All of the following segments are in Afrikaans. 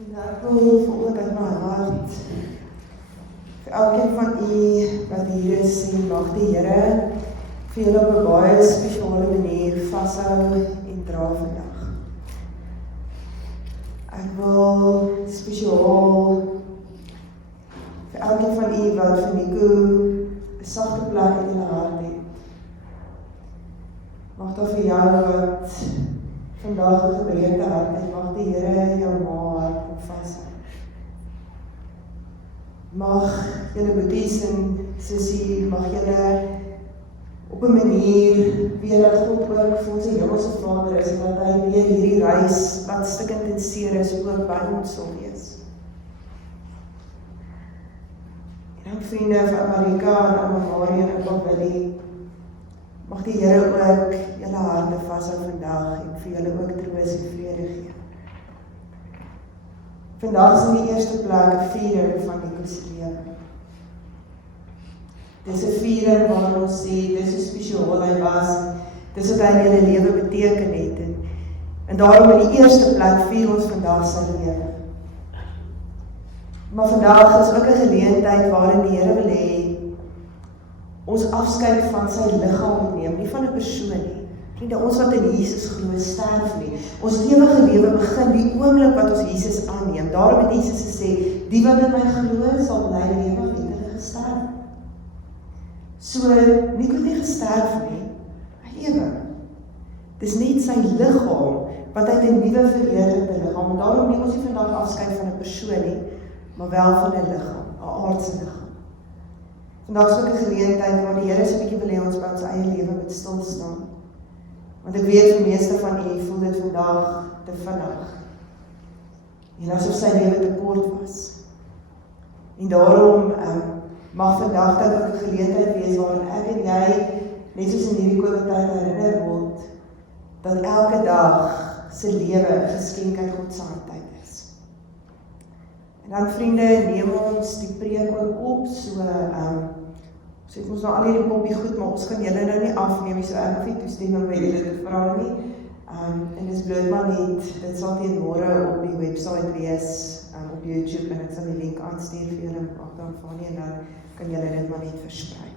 En ek wil vanoggend uit my hart vir elkeen van u wat hier is en mag die Here vir julle op 'n baie spesiale manier vashou en dra vandag. Ek wil spesiaal vir elkeen van u wat vir Nico 'n sagte plek in julle hart het. Mag daar vir jou wat vandag 'n gebreekte hart het, mag die Here jou ma hart kom vashou. Mag julle boeties en sussie, mag julle op 'n manier weet dat God ook vir ons 'n hemelse Vader is en dat hy weer hierdie reis wat stikkend en seer is ook by ons sal wees. En dan vriende van Marika en Ouma Marie en Ouma Willie, mag die Here ook julle harte vashou vandag en vir julle ook troos en vrede gee. Vandag is in die eerste plek 'n viering van Nico se lewe. Dis 'n viering waar ons sê, dis hoe spesiaal hy was, dis wat hy in julle lewe beteken het. En daarom in die eerste plek vier ons vandag sy lewe. Maar vandag is ook 'n geleentheid waarin die Here wil hê ons afskeid van sy liggaam neem, nie van 'n persoon nie. Vriende, ons wat in Jesus glo, sterf nie. Ons ewige lewe begin die oomblik wat ons Jesus aanneem. Daarom het Jesus gesê, die wat in my glo, sal bly lewe of ewig gesterf. So, Nico het nie gesterf nie, hy lewe. Dis net sy liggaam, wat hy 'n nuwe verheerlikte liggaam. Daarom neem ons nie vandag afskeid van 'n persoon nie, maar wel van 'n liggaam, 'n aardse liggaam. Vandag is ook 'n geleentheid waar die Here so 'n bietjie wil hê ons by ons eie lewe moet stil staan. Want ek weet die meeste van u voel dit vandag te vinnig. En asof sy lewe te kort was. En daarom mag vandag dat ook 'n geleentheid wees waarin ek en jy, net soos in hierdie COVID-tyd herinner word, dat elke dag se lewe 'n geskenk uit God se hand is. En dan vriende, neem ons die preek ook op, so ons het ons nou al hierdie poppie goed, maar ons kan julle nou nie afneem, so ek hoef nie toestemming by julle te vra nie. En dis bloot maar net, dit sal teen môre op die website wees, op YouTube, en ek sal die link aanstuur vir julle agteraan nie, en dan kan julle dit maar net versprei.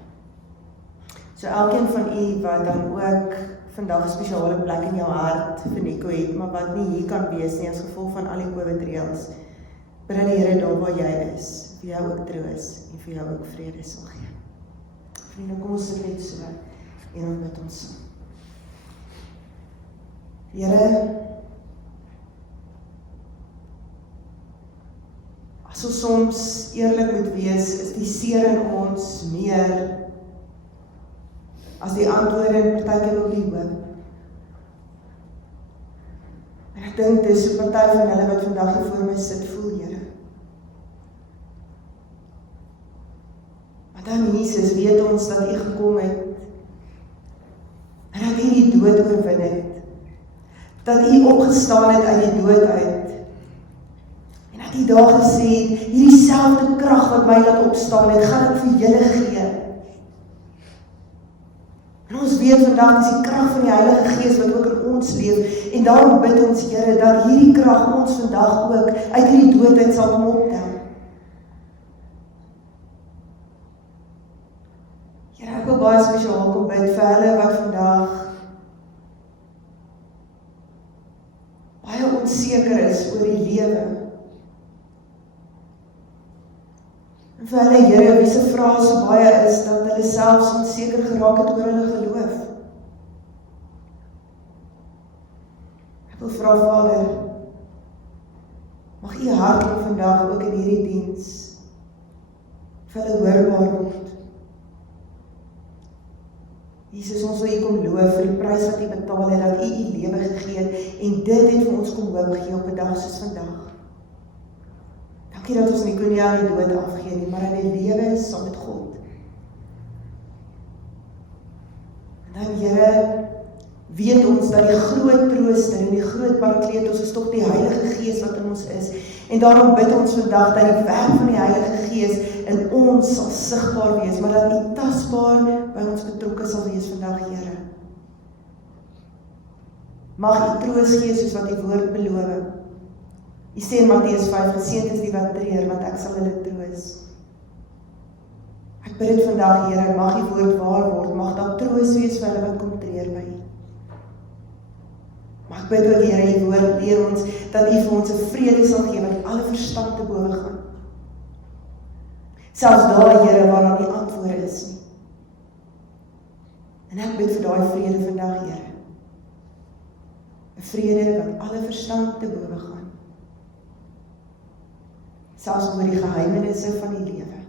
So elkeen van u wat dan ook vandag 'n spesiale plek in jou hart vir Nico het, maar wat nie hier kan wees nie as gevolg van al die COVID-reëls, bid dat die Here daar waar jy is, vir jou ook troos en vir jou ook vrede sal gee. Vriende, kom ons sit net so en dan bid ons saam. Here, as ons soms eerlik moet wees, is die seer in ons meer as die antwoorde en partykeer ook die hoop. En ek dink dis so party van hulle wat vandag hier voor my sit, voel, Here. Maar dan Jesus, weet ons dat U gekom het en dat U die dood oorwin het. Dat U opgestaan het uit die dood uit. En dat U daar gesê het, hierdie selfde krag wat my laat opstaan het, gaan ek vir julle gee. En ons weet vandag is die krag van die Heilige Gees wat ook in ons leef. En daarom bid ons, Here, dat hierdie krag ons vandag ook uit hierdie doodheid sal kom optel. Here, ek wil baie spesiaal kom bid vir hulle wat vandag baie onseker is oor die lewe. En vir hulle, Here, wie se vrae so baie is, dat hulle selfs onseker geraak het oor hulle geloof. Ek wil vra, Vader, mag U hart vandag ook in hierdie diens vir hulle hoorbaar word. Jesus, ons wil U kom loof vir die prys wat U betaal het, dat U U lewe gegee het, en dit het vir ons kom hoop gegee op 'n dag soos vandag. Dankie dat ons nie aan die dood afgee nie, maar in die lewe is saam met God. En dan, Here, weet ons dat die groot trooster en die groot parakletos is tog die Heilige Gees wat in ons is. En daarom bid ons vandag dat die werk van die Heilige Gees in ons sal sigbaar wees, maar dat U tasbaar by ons betrokke sal wees vandag, Here. Mag U troos gee soos wat U woord beloof. U sê in Matteus 5, geseënd is die wat treur, want ek sal hulle troos. Ek bid dit vandag, Here, mag U woord waar word, mag daar troos wees vir hulle wat kom treur by U. Maar ek bid ook, Here, U woord leer ons, dat U vir ons 'n vrede sal gee, wat alle verstand te bowe gaan. Selfs daar, Here, waar daar nie antwoorde is nie. En ek bid vir daai vrede vandag, Here. 'n Vrede wat alle verstand te bowe gaan. Selfs oor die geheimenisse van die lewe.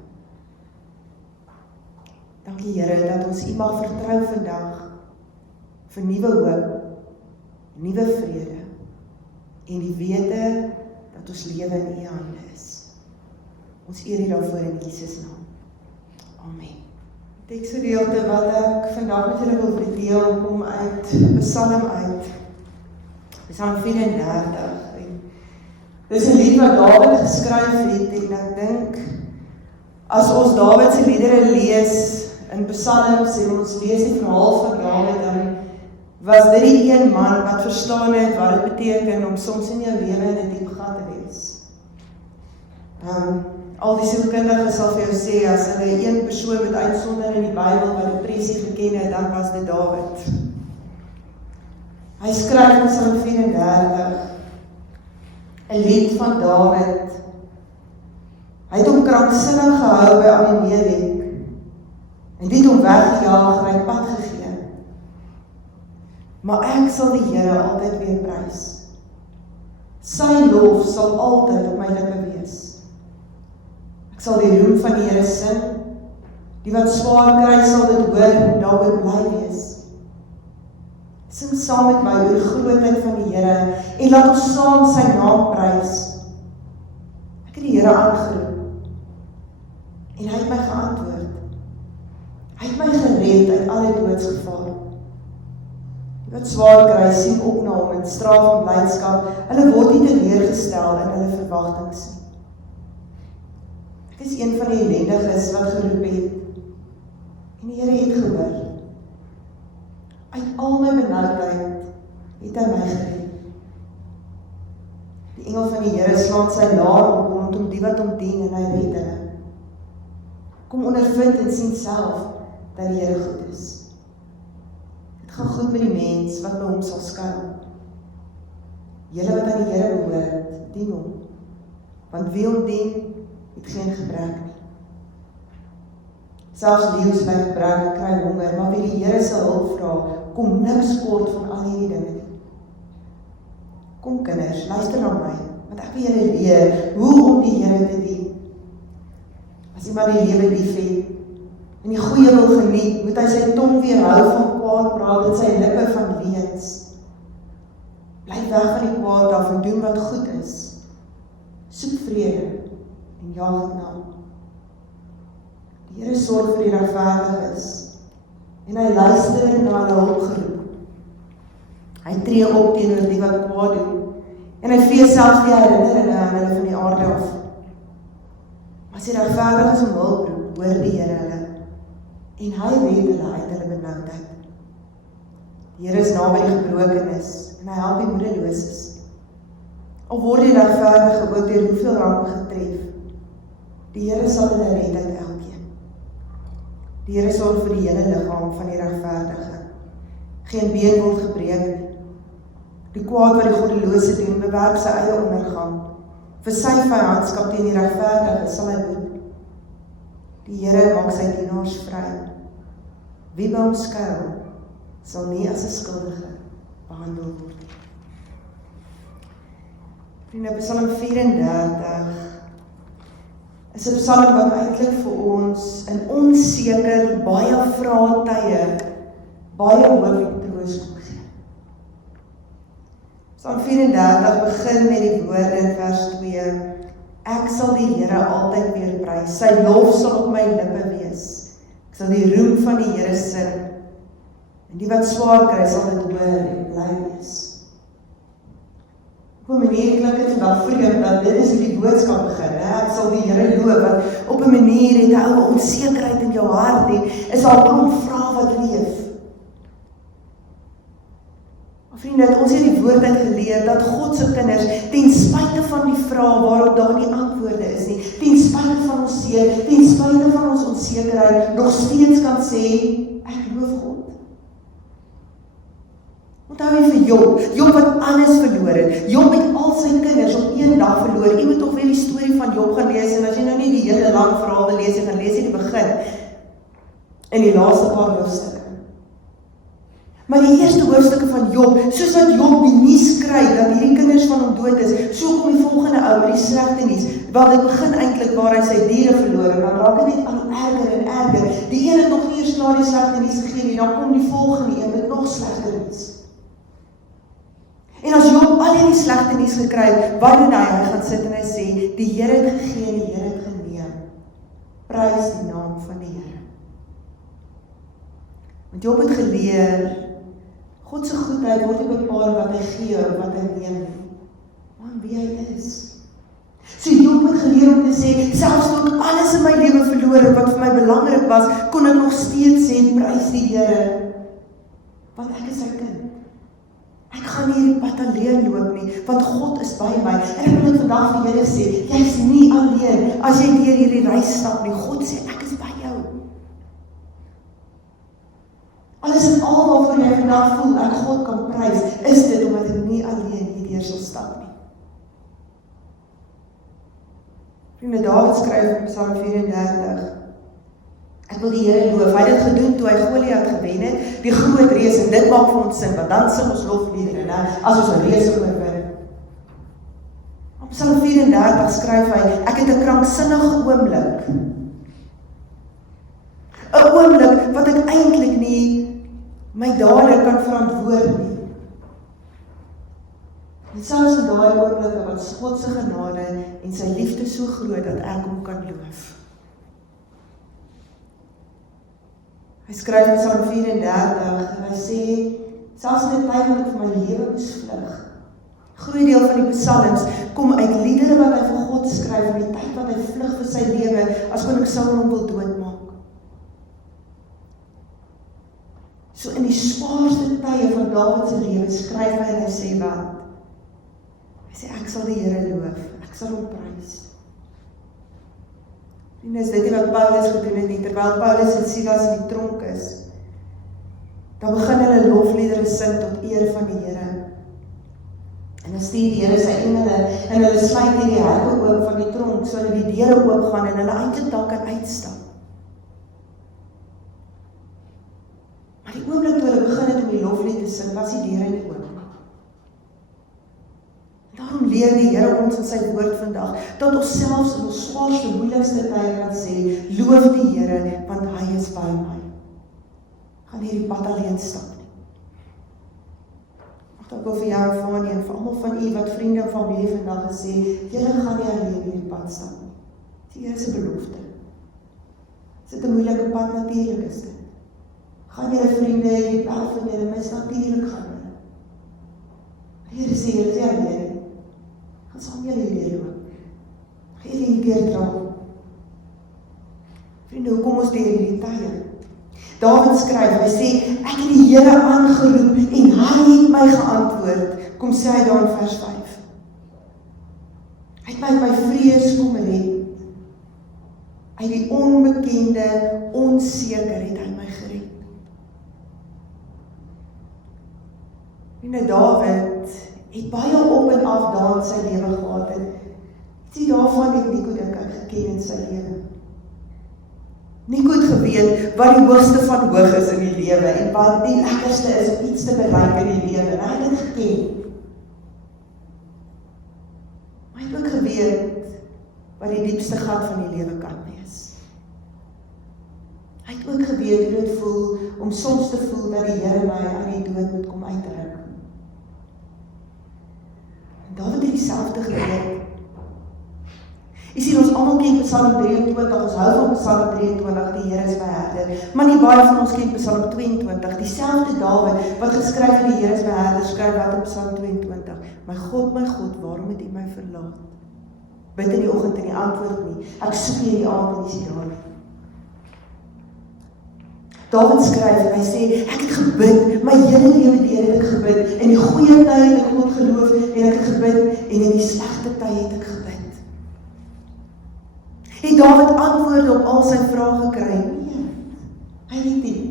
Dankie, Here, dat ons U mag vertrou vandag vir nuwe hoop, nuwe vrede en die wete dat ons lewe in U hande is. Ons eer U daarvoor in Jesus naam. Amen. Die teksgedeelte wat ek vandag met julle wil deel, kom uit Psalm uit. Psalm 34. Dis 'n lied wat Dawid geskryf het, en ek dink, as ons Dawid se liedere lees in Psalms en ons lees die verhaal van Dawid, dan was dit die een man wat verstaan het wat dit beteken om soms in jou lewe in 'n diep gat te wees. Al die sielkundiges sal vir jou sê, as hulle een persoon met uitsondering in die Bybel wat depressie geken het, dan was dit Dawid. Hy skryf in Psalm 34, 'n lied van Dawid. Hy het hom kranksinnig gehou by Abimelek, en die het hom weggejaag en hy pad gegee. Maar ek sal die Here altyd weer prys. Sy lof sal altyd op my lippe wees. Ek sal die roem van die Here sing, die wat swaar kry sal dit hoor en daaroor bly wees. Sing saam met my oor die grootheid van die Here en laat ons saam sy naam prys. Ek het die Here aangeroep en hy het my geantwoord. Hy het my gered uit alle doodsgevaar. Die wat swaar kry sien op na hom in straf en blydskap. Hulle word nie teleurgestel in hulle verwagtings nie. Ek is een van die ellendiges wat geroep het en die Here het gehoor. Uit al my benoudheid het hy my gered. Die engel van die Here slaan sy laar op rondom die wat hom dien en hy red hulle. Kom ondervind en sien self dat die Here goed is. Dit gaan goed met die mens wat by hom sal skuil. Julle wat aan die Here behoort, dien hom. Want wie hom dien, het geen gebrek nie. Selfs leeu's bly gebrek en kry honger, maar wie die Here se hulp vra, kom niks kort van al hierdie dinge nie. Kom kinders, luister na my, want ek wil julle leer hoe om die Here te dien. As iemand die lewe lief het en die goeie wil geniet, moet hy sy tong weerhou van kwaad praat en sy lippe van leuns. Bly weg van die kwaad af en doen wat goed is. Soek vrede en jaag dit na. Die Here sorg vir die regverdiges en hy luister na hulle hulpgeroep. Hy tree op teenoor die wat kwaad doen en hy vee selfs die herinneringe aan hulle van die aarde af. As die regverdiges om hulp roep, hoor die Here hulle en hy red hulle uit hulle benoudheid. Die Here is naby die gebrokenes en hy help die moedeloses. Al word die regverdige ook deur hoeveel rampe getref, die Here sal hulle red uit elkeen. Die Here sorg vir die hele liggaam van die regverdige. Geen been word gebreek nie. Die kwaad wat die goddelose doen, bewerk sy eie ondergang. Vir sy vyandskap teen die regverdige sal hy boet. Die Here maak sy dienaars vry. Wie by hom skuil, sal nie as 'n skuldige behandel word. Vriende, Psalm 34 is 'n psalm wat eintlik vir ons in onseker, baie vrae tye, baie hoop en troos kom gee. Psalm 34 begin met die woorde in vers 2. Ek sal die Here altyd weer prys, sy lof sal op my lippe wees. Ek sal die roem van die Here sing, en die wat swaar kry sal dit hoor en bly wees. Op 'n manier klink dit vandag vreemd dat dit is hoe die boodskap begin. Ek sal die Here loof, want op 'n manier het hy 'n onsekerheid in jou hart en is daar 'n klomp vrae wat leef. Vriende, het ons het die woord uit geleer dat God se kinders ten spyte van die vrae waarop daar nie antwoorde is nie, ten spyte van ons seer, ten spyte van ons onsekerheid, nog steeds kan sê, ek loof God. Onthou jy vir Job wat alles verloor het. Job het al sy kinders op een dag verloor. Jy moet toch weer die storie van Job gaan lees, en as jy nou nie die hele lang verhaal wil lees, jy gaan lees in die begin, in die laaste paar hoofstukke. Maar die eerste hoofstukke van Job, soos wat Job die nuus kry, dat hierdie kinders van hom dood is, so kom die volgende ou met die slegte nuus, want dit begin eintlik waar hy sy diere verloor, en dan raak dit net al erger en erger. Die een het nog nie eers na die slegte nuus gegee nie, dan kom die volgende een met nog slegte nuus. En as Job al hierdie slegte nuus gekry het, wat doen hy? Hy gaan sit en hy sê, die Here het gegee, die Here het geneem. Prys die naam van die Here. Want Job het geleer, God se goedheid word nie bepaal wat hy gee of wat hy neem nie, maar wie hy is. So Job het geleer om te sê, selfs toe ek alles in my lewe verloor het wat vir my belangrik was, kon ek nog steeds sê, prys die Here, want ek is sy kind. Ek gaan nie hierdie pad alleen loop nie, want God is by my. En ek wil dit vandag vir julle sê, jy is nie alleen as jy deur hierdie reis stap nie. God sê, ek is by jou. Alles en al waarvoor jy vandag voel, ek God kan prys, is dit omdat ek nie alleen hierdeur sal stap nie. Vriende, Dawid skryf in Psalm 34, ek wil die Here loof, hy het dit gedoen toe hy Goliat gewen het, die groot reus, en dit maak vir ons sin, want dan sing ons lofliedere, as ons 'n reus oorwin. Op Psalm 34 skryf hy, ek het 'n kranksinnige oomblik. 'n Oomblik wat ek eintlik nie my dade kan verantwoord nie. En selfs in daai oomblik wat God se genade en sy liefde so groot dat ek hom kan loof. Hy skryf in Psalm 34 en hy sê, selfs in die tyd wat ek vir my lewe moes vlug, groot deel van die psalms kom uit liedere wat hy vir God skryf in die tyd wat hy vlug vir sy lewe as koning Saul hom wil doodmaak. So in die swaarste tye van Dawid se lewe skryf hy en hy sê wat? Hy sê ek sal die Here loof, ek sal hom prys. En is dit nie wat Paulus gedoen het nie, terwyl Paulus en Silas in die tronk is, dan begin hulle lofliedere sing tot eer van die Here. En dan stuur die Here sy engele, en hulle sluit hierdie hekke oop van die tronk, so hulle die deure oop gaan, en hulle eintlik daar kan uitstap. Maar die oomblik toe hulle begin het om die loflied te sing, was die deure nie oop. Daarom leer die Here ons in sy woord vandag, dat ons selfs in ons swaarste, moeilikste tye kan sê, loof die Here, want hy is by my. Gaan hierdie pad alleen stap nie. Ek wil vir jou en Fanie en vir almal van u wat vriende en familie vandag gesê, julle gaan nie alleen hierdie pad stap nie. Dis die Here se belofte. Is dit 'n moeilike pad? Natuurlik is dit. Gaan julle vriende, hierdie pad van julle mis, natuurlik gaan julle. Die Here sê, julle is nie alleen nie. Gaan saam julle hierdeur loop. Gaan julle hierdeur dra. Vriende, hoe kom ons deur hierdie tye? Dawid skryf, hy sê, ek het die Here aangeroep en hy het my geantwoord. Kom sê hy daar in vers 5. Hy het my uit my vrees kom red. Uit die onbekende, onseker het hy my gered. Vriende, Dawid het baie op en af daar in sy lewe gehad en sê daarvan het Nico dink ek geken in sy lewe. Nico het geweet wat die hoogste van hoog is in die lewe en wat die lekkerste is om iets te bereik in die lewe. Hy het dit geken. Maar hy het ook geweet wat die diepste gat van die lewe kan wees. Hy het ook geweet hoe dit voel om soms te voel dat die Here my aan die dood moet kom uitdruk. Dawid het dieselfde geweet. Jy sien, ons almal ken Psalm 23, ons hou van Psalm 23, die Here is my herder, maar nie baie van ons ken Psalm 22, dieselfde Dawid, wat geskryf het die Here is my herder, skryf wat op Psalm 22, my God, waarom het U my verlaat? Bid in die oggend en die antwoord nie, ek soek nie in die aand en die daar nie. Dawid skryf en hy sê, ek het gebid, my hele lewe deur het ek gebid, en die goeie tye het ek God geloof en ek het gebid, en in die slegte tye het ek gebid. Het Dawid antwoorde op al sy vrae gekry? Nee, hy het nie.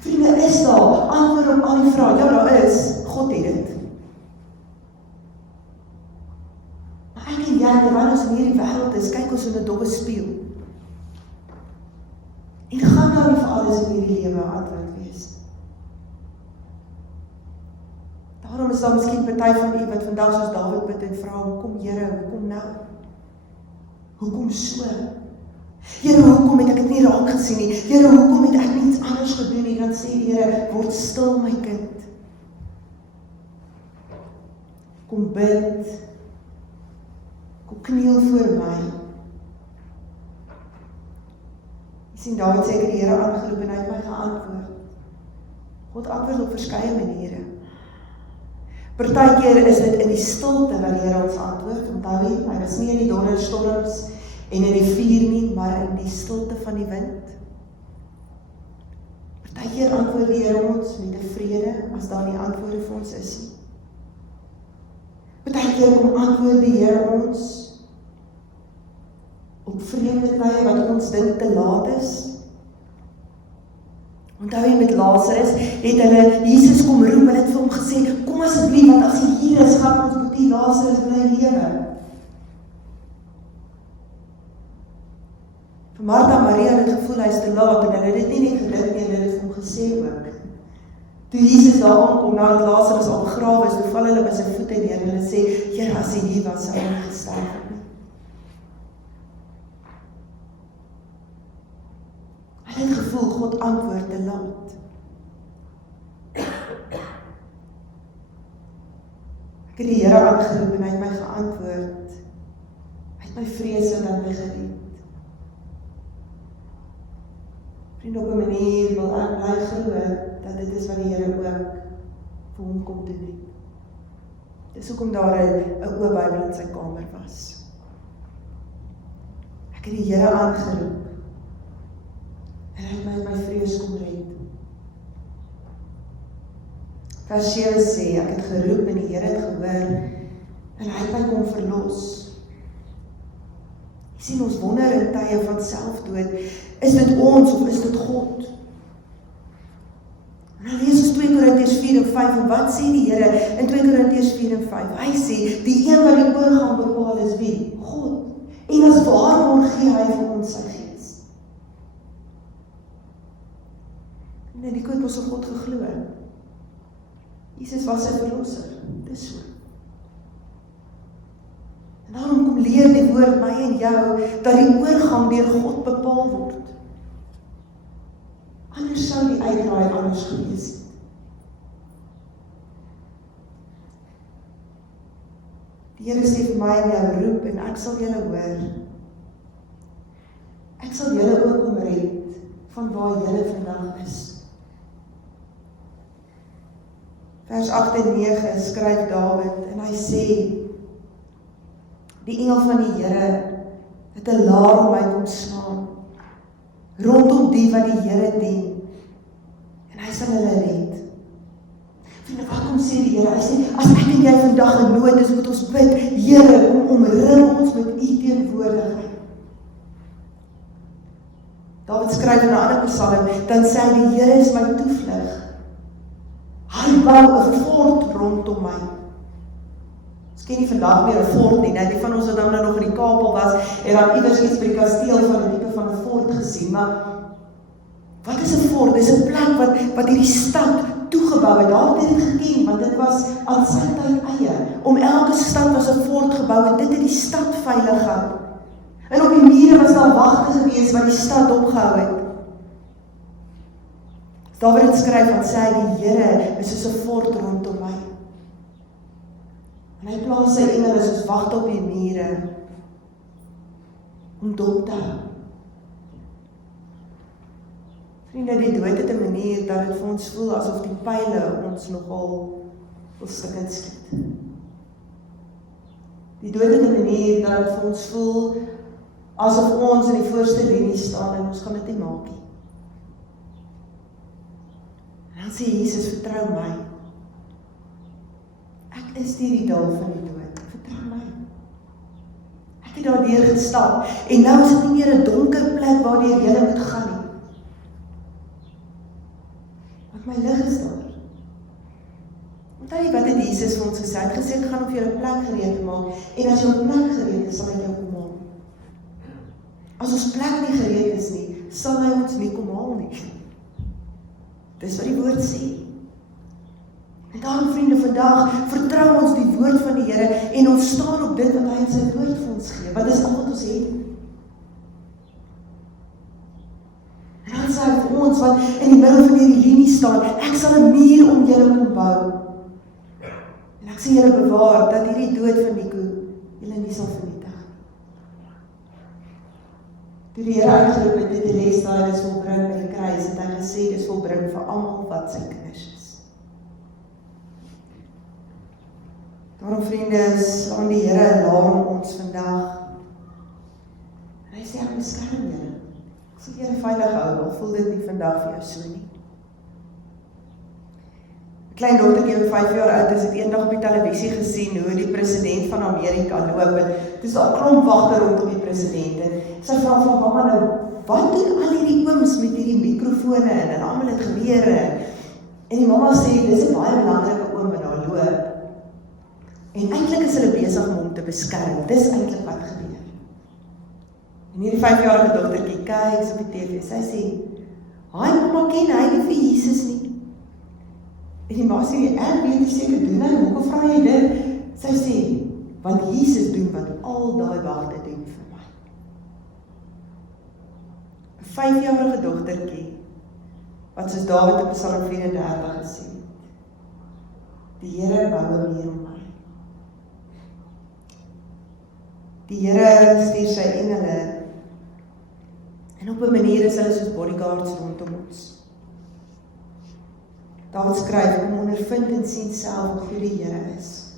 Vriende, is daar antwoorde op al die vrae? Ja, daar is. God het dit. Maar ek en jy, terwyl ons in hierdie wêreld is, kyk ons in 'n dowwe spieël. En gaan daar nie vir alles in hierdie lewe antwoord wees. Daarom is daar miskien party van u wat vandag soos Dawid bid en vra, hoekom Here, hoekom nou? Hoekom so? Here, hoekom het ek dit nie raak gesien nie? Here, hoekom het ek niets anders gedoen nie? Dan sê die Here, word stil my kind. Kom bid. Kom kniel voor my. Jy sien, Dawid sê, ek het die Here aangeroep en hy het my geantwoord. God antwoord op verskeie maniere. Partykeer is dit in die stilte wat die Here ons antwoord, onthou jy, hy was nie in die donderstorms en in die vuur nie, maar in die stilte van die wind. Partykeer antwoord die Here ons met 'n vrede, as daar nie antwoorde vir ons is nie. Partykeer kom antwoord die Here ons op vreemde tye wat ons dink te laat is. Onthou jy met Lazarus, het hulle Jesus kom roep, hulle het vir hom gesê, kom asseblief, want as hy hier is, gaan ons boetie Lazarus bly lewe. Vir Martha en Maria het het gevoel, hy is te laat, en hulle het dit nie net gedink nie, hulle het vir hom gesê ook. Toe Jesus daar aankom, nadat Lazarus al begrawe is, toe val hulle by sy voete neer, en hulle sê, Here, as hy hier was, sou hy nie gesterf het nie. Hulle het gevoel, God antwoord te laat. Ek het die Here aangeroep en hy het my geantwoord. Hy het my vrees en dan my gered. Vriend, op 'n manier wil ek bly glo dat dit is wat die Here ook vir hom kom doen het. Dis hoekom daar 'n oop Bybel in sy kamer was. Ek het die Here aangeroep en hy het my vrees kom red. Vers 7 sê, ek het geroep en die Here het gehoor en hy het my kom verlos. Jy sien, ons wonder in tye van selfdood, is dit ons of is dit God? En dan lees ons 2 Korintiërs 4 en 5, en wat sê die Here in 2 Korintiërs 4 en 5? Hy sê, die een wat die oorgang bepaal is wie? God. En as waarborg gee hy vir ons sy gees. Nee, die koop ons op God geglo. Jesus was sy verlosser. Dis so. En daarom kom leer die woord my en jou, dat die oorgang deur God bepaal word. Anders sou die uitdraai anders gewees het. Die Here sê vir my en jou, roep en ek sal julle hoor. Ek sal julle ook kom red van waar julle vandag is. Vers 8 en 9 skryf Dawid en hy sê, die engel van die Here het 'n laar om my kom slaan, rondom die wat die Here dien, en hy sal hulle red. Vriende, wat kom sê die Here? Hy sê, as ek en jy vandag in nood is, moet ons bid, Here, kom omring ons met u teenwoordigheid. Dawid skryf in 'n ander psalm, dan sê hy, die Here is my toevlug. Hy bou 'n fort rondom my. Ons ken nie vandag meer 'n fort nie, die van ons wat dan nog in die Kaap was, en dan iewers iets by die kasteel van 'n tipe van 'n fort gesien, maar wat is 'n fort? Dis 'n plek wat hierdie stad toegebou het. Daar het dit geken, want dit was aan sy tyd eie. Om elke stad was 'n fort gebou en dit het die stad veilig gehou. En op die mure was daar wagte gewees wat die stad opgehou het. Dawid het skryf en sê, die Here is soos 'n fort rondom my. En hy plaas sy engele soos wagte op die mure om dop te hou. Vriende, die dood het 'n manier dat dit vir ons voel asof die pyle ons nogal wil stukkend skiet. Die dood het 'n manier dat dit vir ons voel asof ons in die voorste linie staan en ons gaan dit nie maak nie. En dan sê Jesus, vertrou my. ek is die dal van die dood, vertrou my. Ek het daardeur gestap, en nou is dit nie meer 'n donker plek waardeur jy moet gaan nie. Want my lig is daar. Onthou jy wat het Jesus vir ons gesê? Hy het gesê, ek gaan op jou 'n plek gereed te maak, en as jou plek gereed is, sal hy jou kom haal. As ons plek nie gereed is nie, sal hy ons nie kom haal nie. Dis wat die woord sê. En daarom, vriende, vandag vertrou ons die woord van die Here en ons staan op dit wat hy in sy woord vir ons gee. Wat is al wat ons het? En dan sê hy vir ons wat in die middel van hierdie linie staan, ek sal 'n muur om julle kom bou. En ek sê julle bewaar dat hierdie dood van Nico julle nie sal vernietig. Toe die Here uitgeroep het, die les daai is volbring by die kruis, het hy gesê dis volbring vir almal wat sy kinders is. Daarom, vriende, slaan die Here 'n alarm ons vandag. En hy sê, ek beskerm julle. Ek sal julle veilig hou, al voel dit nie vandag vir jou so nie. 'n Klein dogtertjie wat 5 jaar oud is, het eendag op die televisie gesien hoe die president van Amerika loop, en dis al klomp wagte rondom die president, en sy vra van mamma nou, wat doen al hierdie ooms met hierdie mikrofone, en almal het gewere, en die mamma sê, dis 'n baie belangrike oom wat daar loop, en eintlik is hulle besig om hom te beskerm, dis eintlik wat gebeur. En hierdie 5-jarige dogtertjie kyk op die TV, sy sê, haai mamma, ken hy nie vir Jesus nie. En die ma sê, ek weet nie seker doen hy, hoekom vra jy dit? Sy sê, want Jesus doen wat al daai wagte doen vir my. 'n 5-jarige dogtertjie, wat soos Dawid op Psalm 34 gesê het, die Here bou 'n muur om my. Die Here stuur sy engele, en op 'n manier is hulle soos bodyguards rondom ons. Dawid skryf, om ondervind en sien self hoe goed die Here is.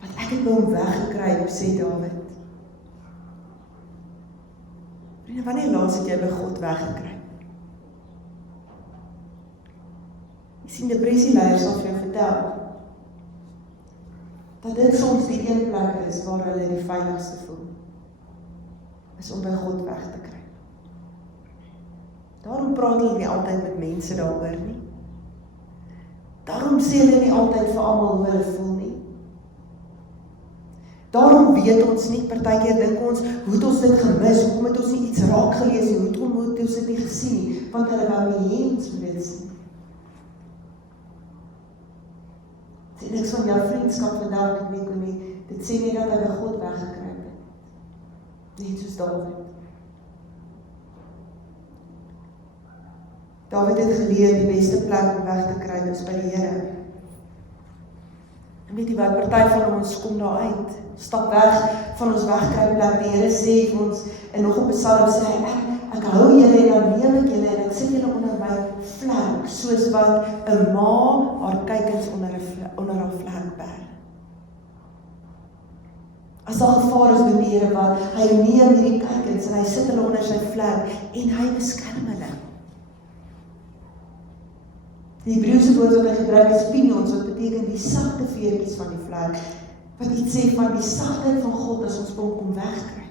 Want ek het by hom weggekry, sê Dawid. Vriende, wanneer laas het jy by God weggekry? Jy sien, depressieleiers sal vir jou vertel, dat dit soms die een plek is waar hulle die veiligste voel, is om by God weg te kry. Daarom praat hulle nie altyd met mense daaroor nie. Daarom sê hulle nie altyd vir almal hoe hulle voel nie. Daarom weet ons nie, partykeer dink ons, hoe het ons dit gemis, hoekom het ons nie iets raak gelees nie, hoekom het ons dit nie gesien nie, want hulle wou nie hê ons moet dit sien. Dit sê niks van jou vriendskap vandag met Nico nie, dit sê nie dat hy by God weggekruip het. Net soos Dawid. Dawid het geleer, die beste plek om weg te kry is by die Here. En weet jy wat, party van ons kom daar uit, stap weg van ons wegkruipplek. Die Here sê vir ons, en nog op 'n Psalm sê hy, ek hou julle en dan neem ek julle en ek sit julle onder my vlerk, soos wat 'n ma haar kykens onder haar vlerk bær. As daar gevaar is, doen die Here wat, hy neem hierdie kykens en hy sit hulle onder sy vlerk en hy beskerm hulle. Die Hebreëse woord wat hy gebruik is pinions, wat beteken die sagte veertjies van die vlerk, wat iets sê van die sagtheid van God as ons kom wegkry.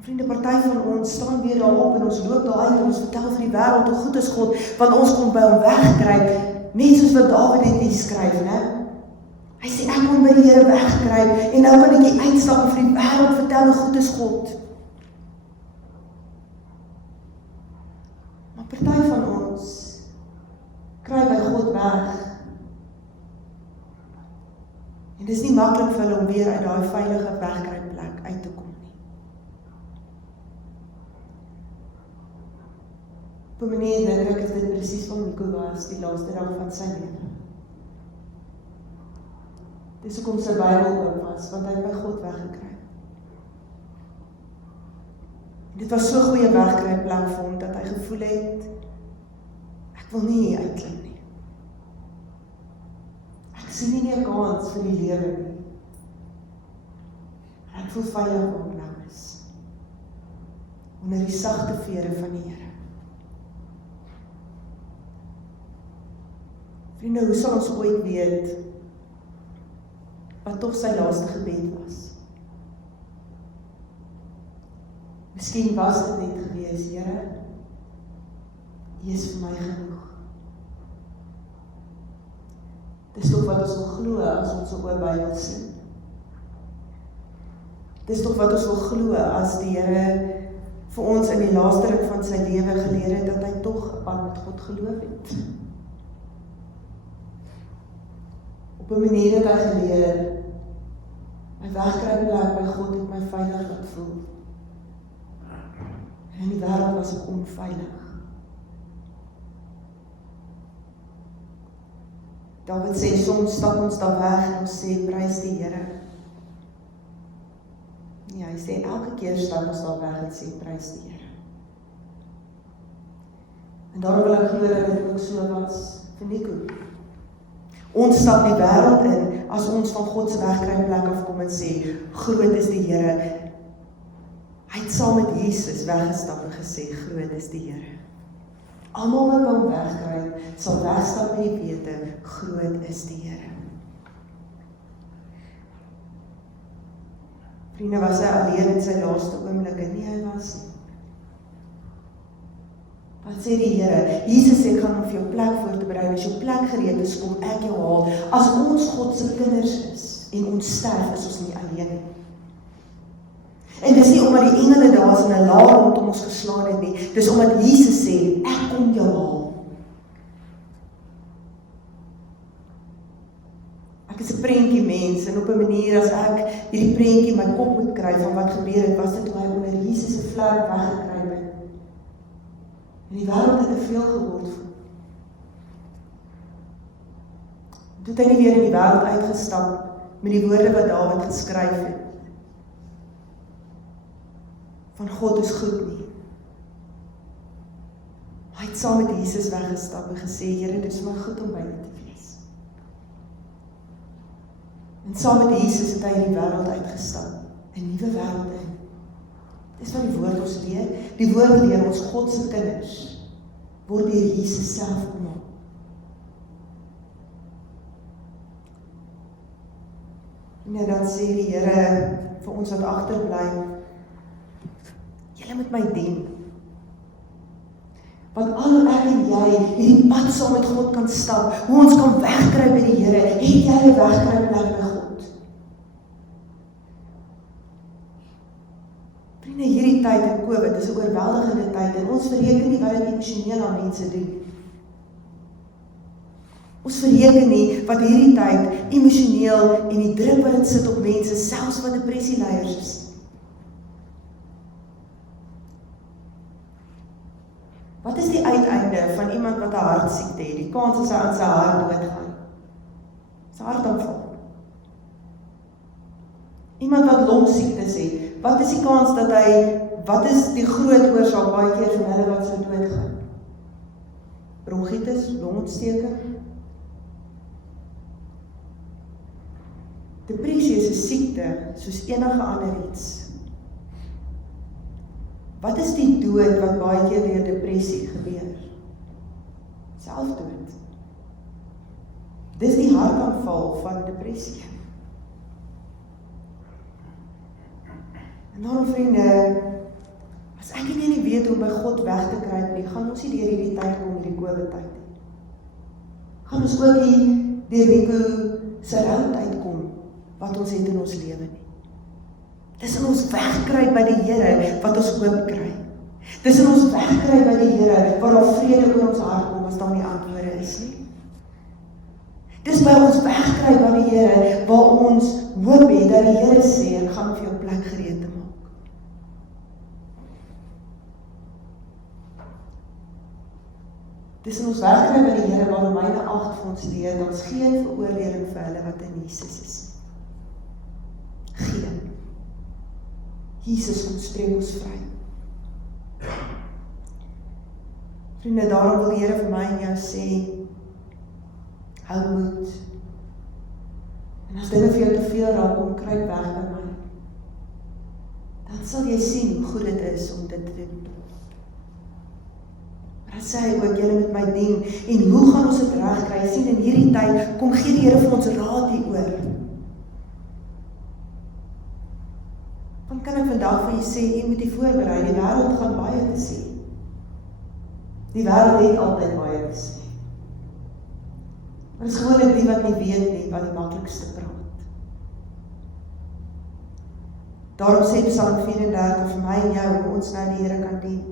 Vriende, party van ons staan weer daarop en ons loop daar uit en ons vertel vir die wêreld hoe goed is God, want ons kom by hom wegkry, net soos wat Dawid het hier skryf, né? Hy sê, ek kom by die Here wegkry, en nou kan ek hier uitstap en vir die wêreld vertel hoe goed is God. Maar party van ons kry by God weg. En dis nie maklik vir hulle om weer uit daai veilige wegkruipplek uit te kom nie. Op 'n manier dink ek is dit presies wat Nico was die laaste dag van sy lewe. Dis hoekom sy Bybel oop was, want hy het by God weggekry. Dit was so 'n goeie wegkruipplek vir hom, dat hy gevoel het, ek wil nie hier uitklim nie. Ek sien nie 'n kans vir die lewe nie. Ek voel veilig waar ek nou is, onder die sagte vere van die Here. Vriende, hoe sal ons ooit weet wat tog sy laaste gebed was? Miskien was dit net gewees, Here, U is vir my genoeg. Dis tog wat ons wil glo as ons op oor Bybel sien. Dis tog wat ons wil glo as die Here vir ons in die laaste ruk van sy lewe geleer het, dat hy tog 'n pad met God geloof het. Op 'n manier het hy geleer, my wegkruipplek by God het my veilig laat voel. En in die wêreld was ek onveilig. Dawid sê, soms stap ons daar weg en ons sê, prys die Here. Ja, hy sê, elke keer stap ons daar weg en sê, prys die Here. En daarom wil ek glo dat dit ook so was vir Nico. Ons stap die wêreld in, as ons van God se wegkruipplek afkom en sê, groot is die Here. Hy het saam met Jesus weggestap en gesê, groot is die Here. Almal wat hom wegkruip, sal wegstap met die wete, groot is die Here. Vriende, was hy alleen in sy laaste oomblikke? Nee, hy was nie. Wat sê die Here? Jesus sê, ek gaan om vir jou plek voor te berei, as jou plek gereed is, kom ek jou haal. As ons God se kinders is, en ons sterf, is ons nie alleen nie. En dis nie omdat die engele daar is en 'n laar rondom ons geslaan het nie, dis omdat Jesus sê, ek kom jou haal. Ek is 'n prentjie mens, en op 'n manier as ek hierdie prentjie in my kop moet kry van wat gebeur het, was dit toe hy onder Jesus se vlerk weggekruip het. En die wêreld het te veel geword. Toe het hy nie weer in die wêreld uitgestap met die woorde wat Dawid geskryf het. Van God is goed nie. Hy het saam met Jesus weggestap en gesê, Here, dit is my goed om by U te wees. En saam met Jesus het hy in die wêreld uitgestap, 'n nuwe wêreld in. Dis wat die woord ons leer. Die woord leer ons God se kinders word deur Jesus self gemaak. En dan sê die Here vir ons wat agterbly, julle moet my dien. Want al hoe ek en jy hierdie pad saam met God kan stap, hoe ons kan wegkruip by die Here, het jy 'n wegkruipplek by God. Vriende, hierdie tyd in COVID is 'n oorweldigende tyd en ons verreken nie wat dit emosioneel aan mense doen. Ons verreken nie wat hierdie tyd emosioneel en die druk wat dit sit op mense, selfs wat depressieleiers is. Wat is die uiteinde van iemand wat 'n hartsiekte het? Die kans is hy aan sy hart doodgaan. Sy hartaanval. Iemand wat longsiektes het, wat is die kans dat wat is die groot oorsaak baie keer van hulle wat sou doodgaan? Bronchitis, longontsteking. Depressie is 'n siekte soos enige ander iets. Wat is die dood wat baie keer deur depressie gebeur? Selfdood. Dis die hartaanval van depressie. En daarom vriende, as ek en jy nie weet hoe om by God weg te kruip nie, gaan ons nie deur hierdie tyd kom, hierdie COVID tyd nie. Gaan ons ook nie deur Nico se routyd kom, wat ons het in ons lewe nie. Dis in ons wegkruip by die Here wat ons hoop kry. Dis in ons wegkruip by die Here waar daar vrede oor ons hart kom as daar nie antwoorde is nie. Dis by ons wegkruip by die Here waar ons hoop het dat die Here sê, ek gaan vir jou plek gereed te maak. Dis in ons wegkruip by die Here waar Romeine 8 vir ons leer, dat ons geen veroordeling vir hulle wat in Jesus is. Geen. Jesus kom spreek ons vry. Vriende, daarom wil die Here vir my en jou sê, hou moed. En as dinge vir jou te veel raak, kom kruip weg by my. Dan sal jy sien hoe goed dit is om dit te doen. Dan sê hy ook, julle moet my dien, en hoe gaan ons dit regkry? Sien, in hierdie tyd, kom gee die Here vir ons raad hieroor. Dan kan ek vandag vir julle sê, jy moet die voorberei, die wêreld gaan baie te sê. Die wêreld het altyd baie te sê. Maar dit is gewoonlik die wat nie weet nie, wat die maklikste praat. Daarom sê Psalm 34 vir my en jou, hoe ons nou die Here kan dien.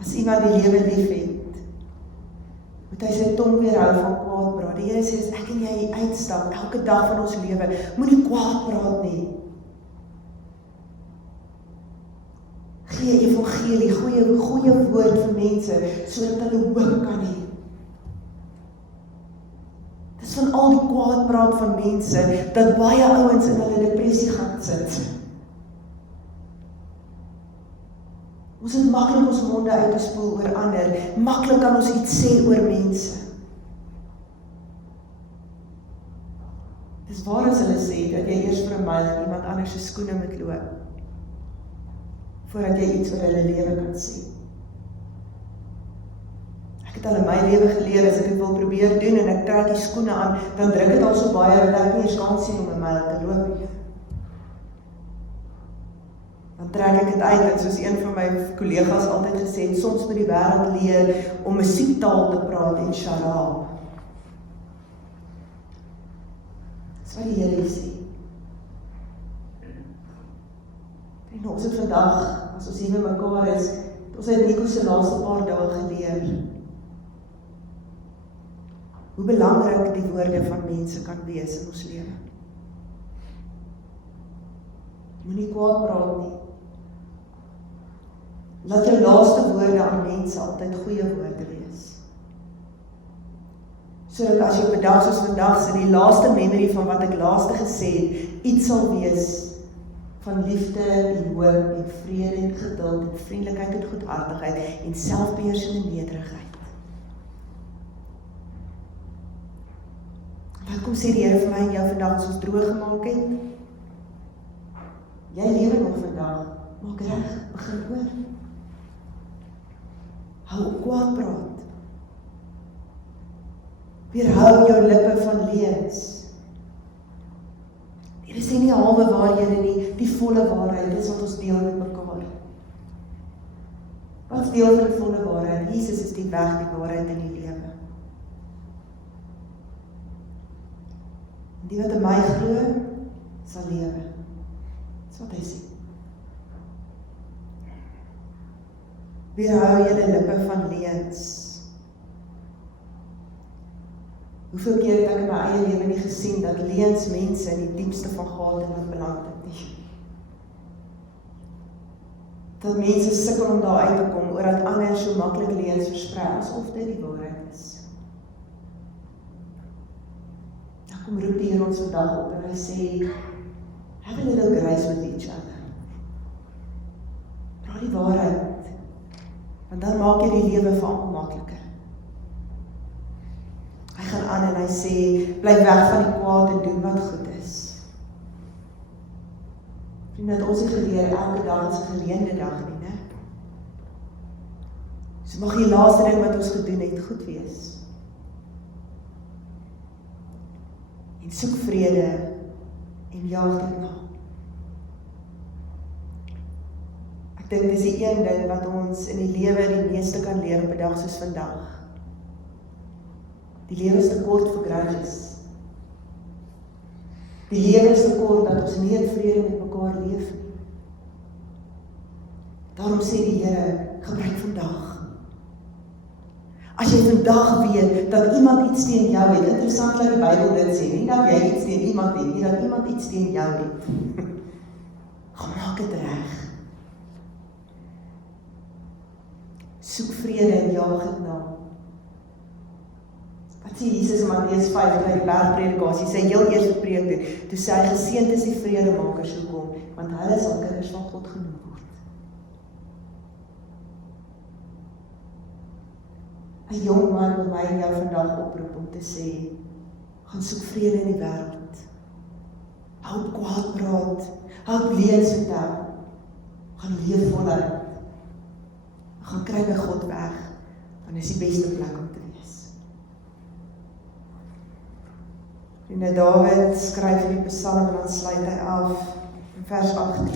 As iemand die lewe lief het, moet hy sy tong weerhou van kwaad praat. Die Here sê, as ek en jy uitstap, elke dag van ons lewe, moenie kwaad praat nie. Gee evangelie, goeie woord vir mense, sodat hulle hoop kan hê. Dis van al die kwaad praat van mense, dat baie ouens in hulle depressie gaan sit. Ons het maklik ons monde uit te spoel oor ander, maklik kan ons iets sê oor mense. Dis waar as hulle sê, dat jy eers vir 'n myl in iemand anders se skoene moet loop, voordat jy iets oor hulle lewe kan sê. Ek het al in my lewe geleer, as ek dit wil probeer doen, en ek trek die skoene aan, dan druk dit al so baie, dat ek nie eens kan sien om 'n myl te loop nie. Dan trek ek dit uit, en soos een van my kollegas altyd gesê het, soms moet die wêreld leer om musiektaal te praat en charade. Dis wat die Here sê. En ons het vandag, as ons hier met mekaar is, ons het Nico se laaste paar dae geleer, hoe belangrik die woorde van mense kan wees in ons lewe. Moenie kwaad praat nie. Laat jou laaste woorde aan mense altyd goeie woorde wees. Sodat as jy op 'n dag soos vandag se die laaste memory van wat ek laaste gesê het, iets sal wees van liefde en hoop en vrede en geduld en vriendelikheid en goedhartigheid en selfbeheersing en nederigheid. Wat kom sê die Here vir my en jou vandag as ons droog gemaak het? Jy lewe nog vandag, maak reg, begin oor. Hou op kwaad praat. Weerhou jou lippe van leuns. Dit is nie halwe waarhede nie, die volle waarheid is wat ons deel met mekaar. Wat is deel van die volle waarheid? Jesus is die weg, die waarheid en die lewe. Die wat in my glo, sal lewe. Dis wat hy sê. Weerhou julle lippe van leuns. Hoeveel keer het ek in my eie lewe nie gesien, dat leuns mense in die diepste van gate wat beland het nie. Dat mense sukkel om daar uit te kom, oor dat ander so maklik leuns versprei, asof dit die waarheid is. Dan kom roep die Here ons vandag op, en hy sê, have a little grace with each other. Praat die waarheid, want dan maak jy die lewe vir almal makliker. Hy gaan aan en hy sê, bly weg van die kwaad en doen wat goed is. Vriend, dat ons het geleer, elke dag is 'n geleende dag nie, né? So mag die laaste ding wat ons gedoen het, goed wees. En soek vrede en jaag dit na. Ek dink dis die een ding wat ons in die lewe die meeste kan leer op 'n dag soos vandag. Die lewe is te kort vir grudges. Die lewe is te kort dat ons nie in vrede met mekaar leef nie. Daarom sê die Here, gebruik vandag. As jy vandag weet dat iemand iets teen jou het, interessant dat die Bybel dit sê, nie dat jy iets teen iemand het, nie dat iemand iets teen jou het. Gaan maak dit reg. Soek vrede en jaag dit na. Wat sê Jesus in Matteus 5, toe hy die bergpredikasie, sy heel eerste preek doen, toe sê hy, geseënd is die vredemakers, hoekom? Want hulle sal kinders van God genoem word. 'n Jong man wil my en jou vandag oproep om te sê, gaan soek vrede in die wêreld. Hou op kwaad praat, hou op leuns vertel, gaan leef voluit. Gaan kry by God weg, want dit is die beste plek om te wees. En Dawid skryf in die Psalm en dan sluit hy af in vers 18.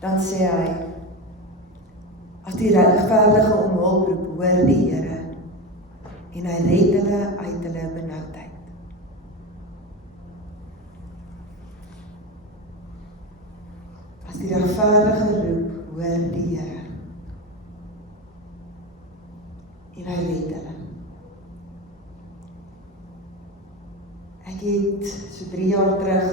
Dan sê hy, as die regverdige om hulp roep, hoor die Here, en hy red hulle uit hulle benoudheid. As die regverdige roep, hoor die Here, en hy red hulle. Ek het so 3 jaar terug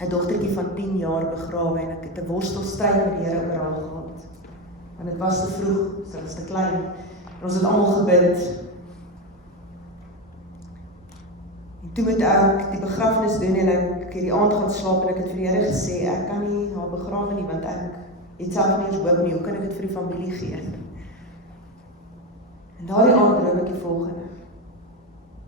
'n dogtertjie van 10 jaar begrawe en ek het 'n worstelstryd met die Here oor haar gehad. Want dit was te vroeg, sy was te klein. En ons het almal gebid. En toe moet ek die begrafnis doen en ek het die aand gaan slaap en ek het vir die Here gesê, ek kan nie haar begrawe nie, want ek het self nie eens hoop nie, hoe kan ek dit vir die familie gee? En daardie aand droom ek die volgende.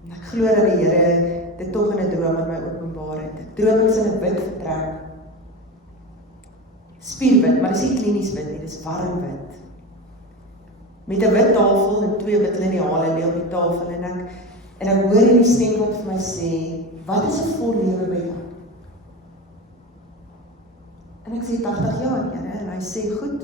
En ek glo dat die Here dit tog in 'n droom aan my openbaar het. Ek droom ek is in 'n wit vertrek. Spierwit, maar dis nie klinies wit nie, dis warm wit. Met 'n wit tafel en 2 wit liniale lê op die tafel en ek hoor hierdie stem wat vir my sê, wat is 'n vol lewe by jou? En ek sê 80 jaar, Here, en hy sê, goed,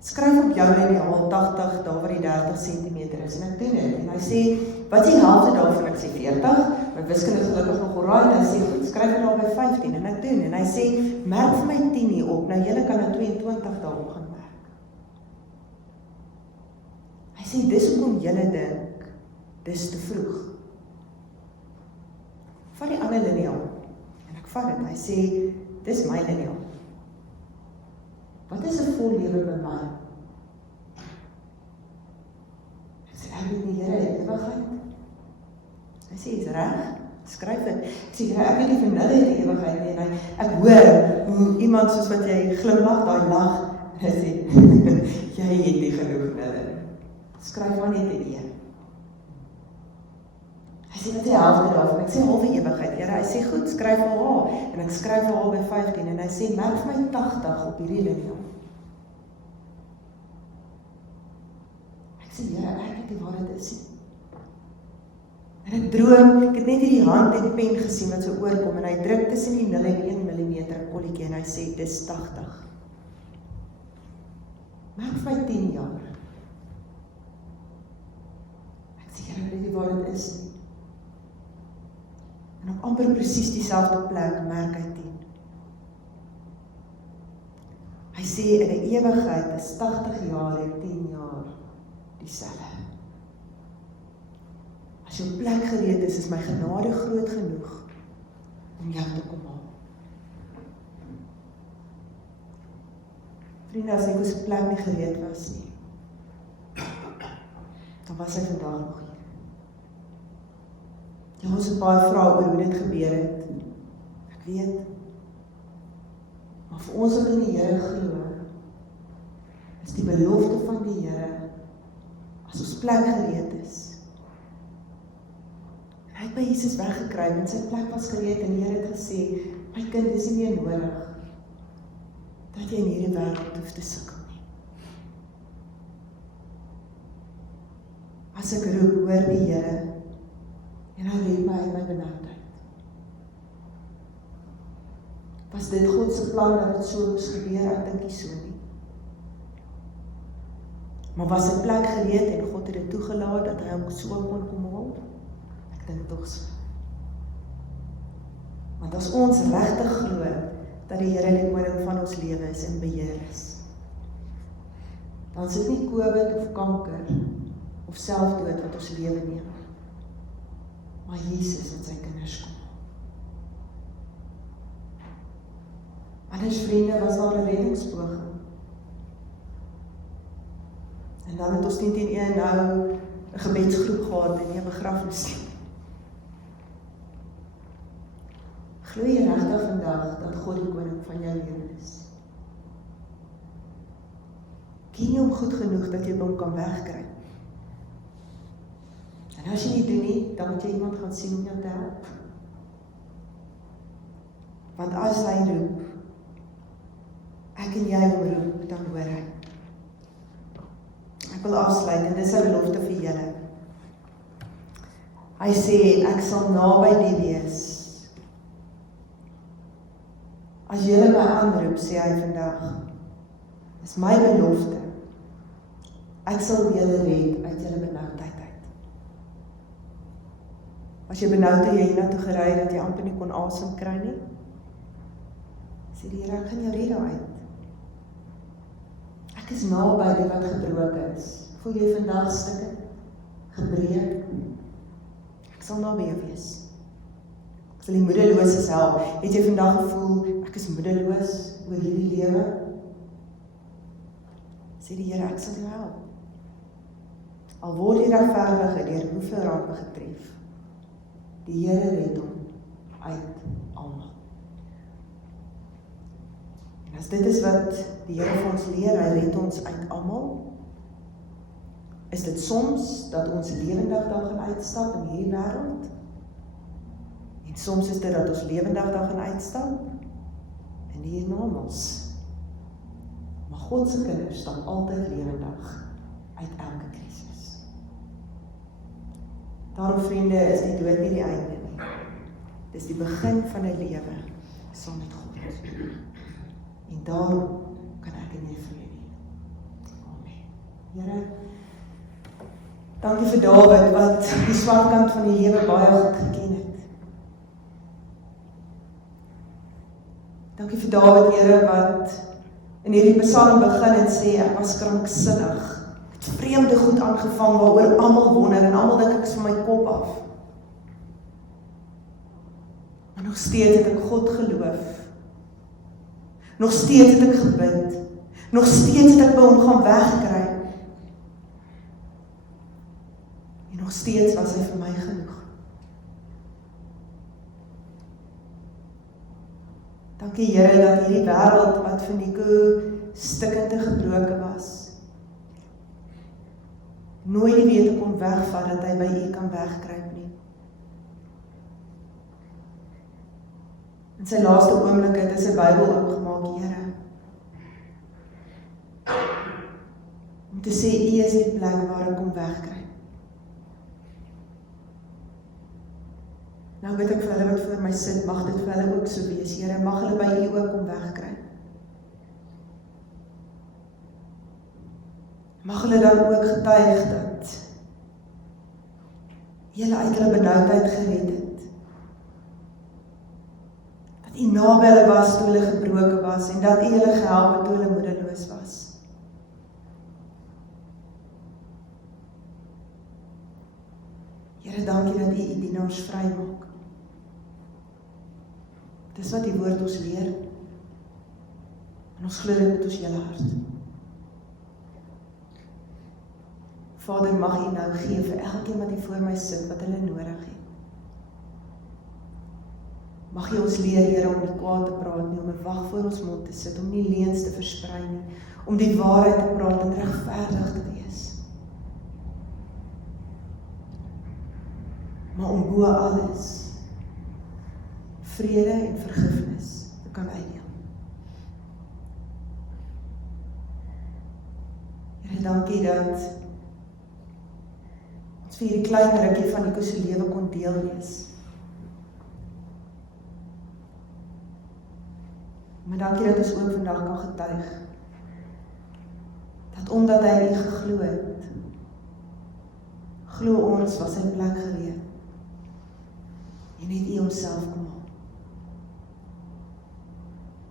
skryf op jou liniaal 80 daar waar die 30 cm is, en ek doen dit, en hy sê, wat is die helfte daarvan? Ek sê 40, my wiskunde is gelukkig nog alright, en hy sê, goed, skryf dit daar by 15, en ek doen, en hy sê, merk vir my 10 hier op, nou julle kan nou 22 daarop gaan merk. Hy sê, dis hoekom julle dink, dis te vroeg. Vat die ander liniaal, en ek vat dit, hy sê, dis my liniaal. Wat is 'n vol lewe by my? Ek sê, ek weet nie, Here, ewigheid. Hy sê, is reg, skryf dit. Ek sê, Here, ek weet nie vir nul het die ewigheid nie, en ek hoor hoe iemand soos wat jy glimlag, daai lag, en hy sê, jy het nie genoeg nulle. Skryf maar net 'n 1. Hy sê, wat is die helfte daarvan? Ek sê, halwe ewigheid, Here, hy sê, goed, skryf vir haar, en ek skryf vir haar by 15, en hy sê, merk vir my 80 op hierdie liniaal. Ek sê, Here, ek weet nie waar dit is nie. En ek droom, ek het net hierdie hand en pen gesien wat so oorkom, en hy druk tussen die 0 en 1 millimeter kolletjie, en hy sê, dis 80. Merk vir my 10 jaar. Ek sê, Here, ek weet nie waar dit is nie. En op amper presies dieselfde plek merk hy 10. Hy sê, in 'n ewigheid is 80 jaar en 10 jaar dieselfde. As jou plek gereed is my genade groot genoeg om jou te kom haal. Vriende, as ek ons plek nie gereed was nie, dan was hy vandag nog hier. Ja, ons het baie vrae oor hoe dit gebeur het. Ek weet. Maar vir ons wat in die Here glo, is die belofte van die Here, as ons plek gereed is. En hy het by Jesus weggekry, en sy plek was gereed, en die Here het gesê, my kind, is nie meer nodig, dat jy in hierdie wêreld hoef te sukkel nie. As ek roep, hoor die Here, en hy red my uit my benoudheid. Was dit God se plan dat dit so moes gebeur? Ek dink nie so nie. Maar was sy plek gereed en God het dit toegelaat dat hy hom so kon kom haal? Ek dink tog so. Want as ons regtig glo dat die Here die koning van ons lewe is en beheer is, dan is dit nie COVID of kanker of selfdood wat ons lewe neem, maar Jesus en sy kinders kom. Anders vriende, was daar 'n reddingspoging. En dan het ons nie teen een nou 'n gebedsgroep gehad en nie 'n begrafnis nie. Glo jy regtig vandag dat God die koning van jou lewe is? Ken jy hom goed genoeg dat jy hom kan wegkry? En as jy nie doen nie, dan moet jy iemand gaan sien om jou te help. Want as hy roep, ek en jy hom roep, dan hoor hy. Ek wil afsluit en dis sy belofte vir julle. Hy sê, ek sal naby die wees. As julle my aanroep, sê hy vandag, is my belofte, ek sal julle red uit julle benoudheid uit. As jy benoud het, jy hiernatoe gery dat jy amper nie kon asem kry nie, sê die Here, ek gaan jou red daaruit. Ek is naby die wat gebroken is. Voel jy vandag stikkend, gebreek? Ek sal naby jou wees. Ek sal die moedeloses help. Het jy vandag gevoel, ek is moedeloos oor hierdie lewe? Sê die Here, ek sal jou help. Al word die regverdige deur hoeveel rampe getref, die Here red hom uit almal. En as dit is wat die Here vir ons leer, hy red ons uit almal, is dit soms dat ons lewendig dan gaan uitstap in hierdie wêreld, en soms is dit dat ons lewendig dan gaan uitstap in die hiernamaals. Maar God se kinders staan altyd lewendig uit elke krisis. Daarom vriende, is die dood nie die einde nie. Dis die begin van 'n lewe saam met God. En daarom kan ek in jy vrede hê. Amen. Here, dankie vir Dawid wat die swart kant van die lewe baie goed geken het. Dankie vir Dawid, Here, wat in hierdie psalm begin en sê, ek was kranksinnig. Ek het vreemde goed aangevang waaroor almal wonder en almal dink ek is van my kop af. Maar nog steeds het ek God geloof. Nog steeds het ek gebid. Nog steeds het ek by hom gaan wegkry. En nog steeds was hy vir my genoeg. Dankie Here dat hierdie wêreld wat vir Nico stikkend en gebroken was, nooit die weet kon wegvat dat hy by U kan wegkruip nie. In sy laaste oomblik het hy sy Bybel oopgemaak, Here, om te sê, U is die plek waar ek kom wegkruip. Nou weet ek vir hulle wat voor my sit, mag dit vir hulle ook so wees, Here, mag hulle by U ook kom wegkruip. Mag hulle dan ook getuig dat julle uit hulle benoudheid gered het. Dat U naby hulle was toe hulle gebroken was en dat U hulle gehelp het toe hulle moedeloos was. Here, dankie dat U dienaars vry maak. Dis wat die woord ons leer. En ons glo dit met ons hele hart. Vader, mag U nou gee vir elkeen wat hier voor my sit, wat hulle nodig het. Mag U ons leer, Here, om nie kwaad te praat nie, om 'n wag voor ons mond te sit, om nie leuns te versprei nie, om die waarheid te praat en regverdig te wees. Maar om bo alles vrede en vergifnis te kan uitdeel. Here, dankie dat ons vir hierdie klein rukkie van Nico se lewe kon deel wees. Maar dankie dat ons ook vandag kan getuig, dat omdat hy in U geglo het, glo ons was sy plek gereed, en het U homself kom haal.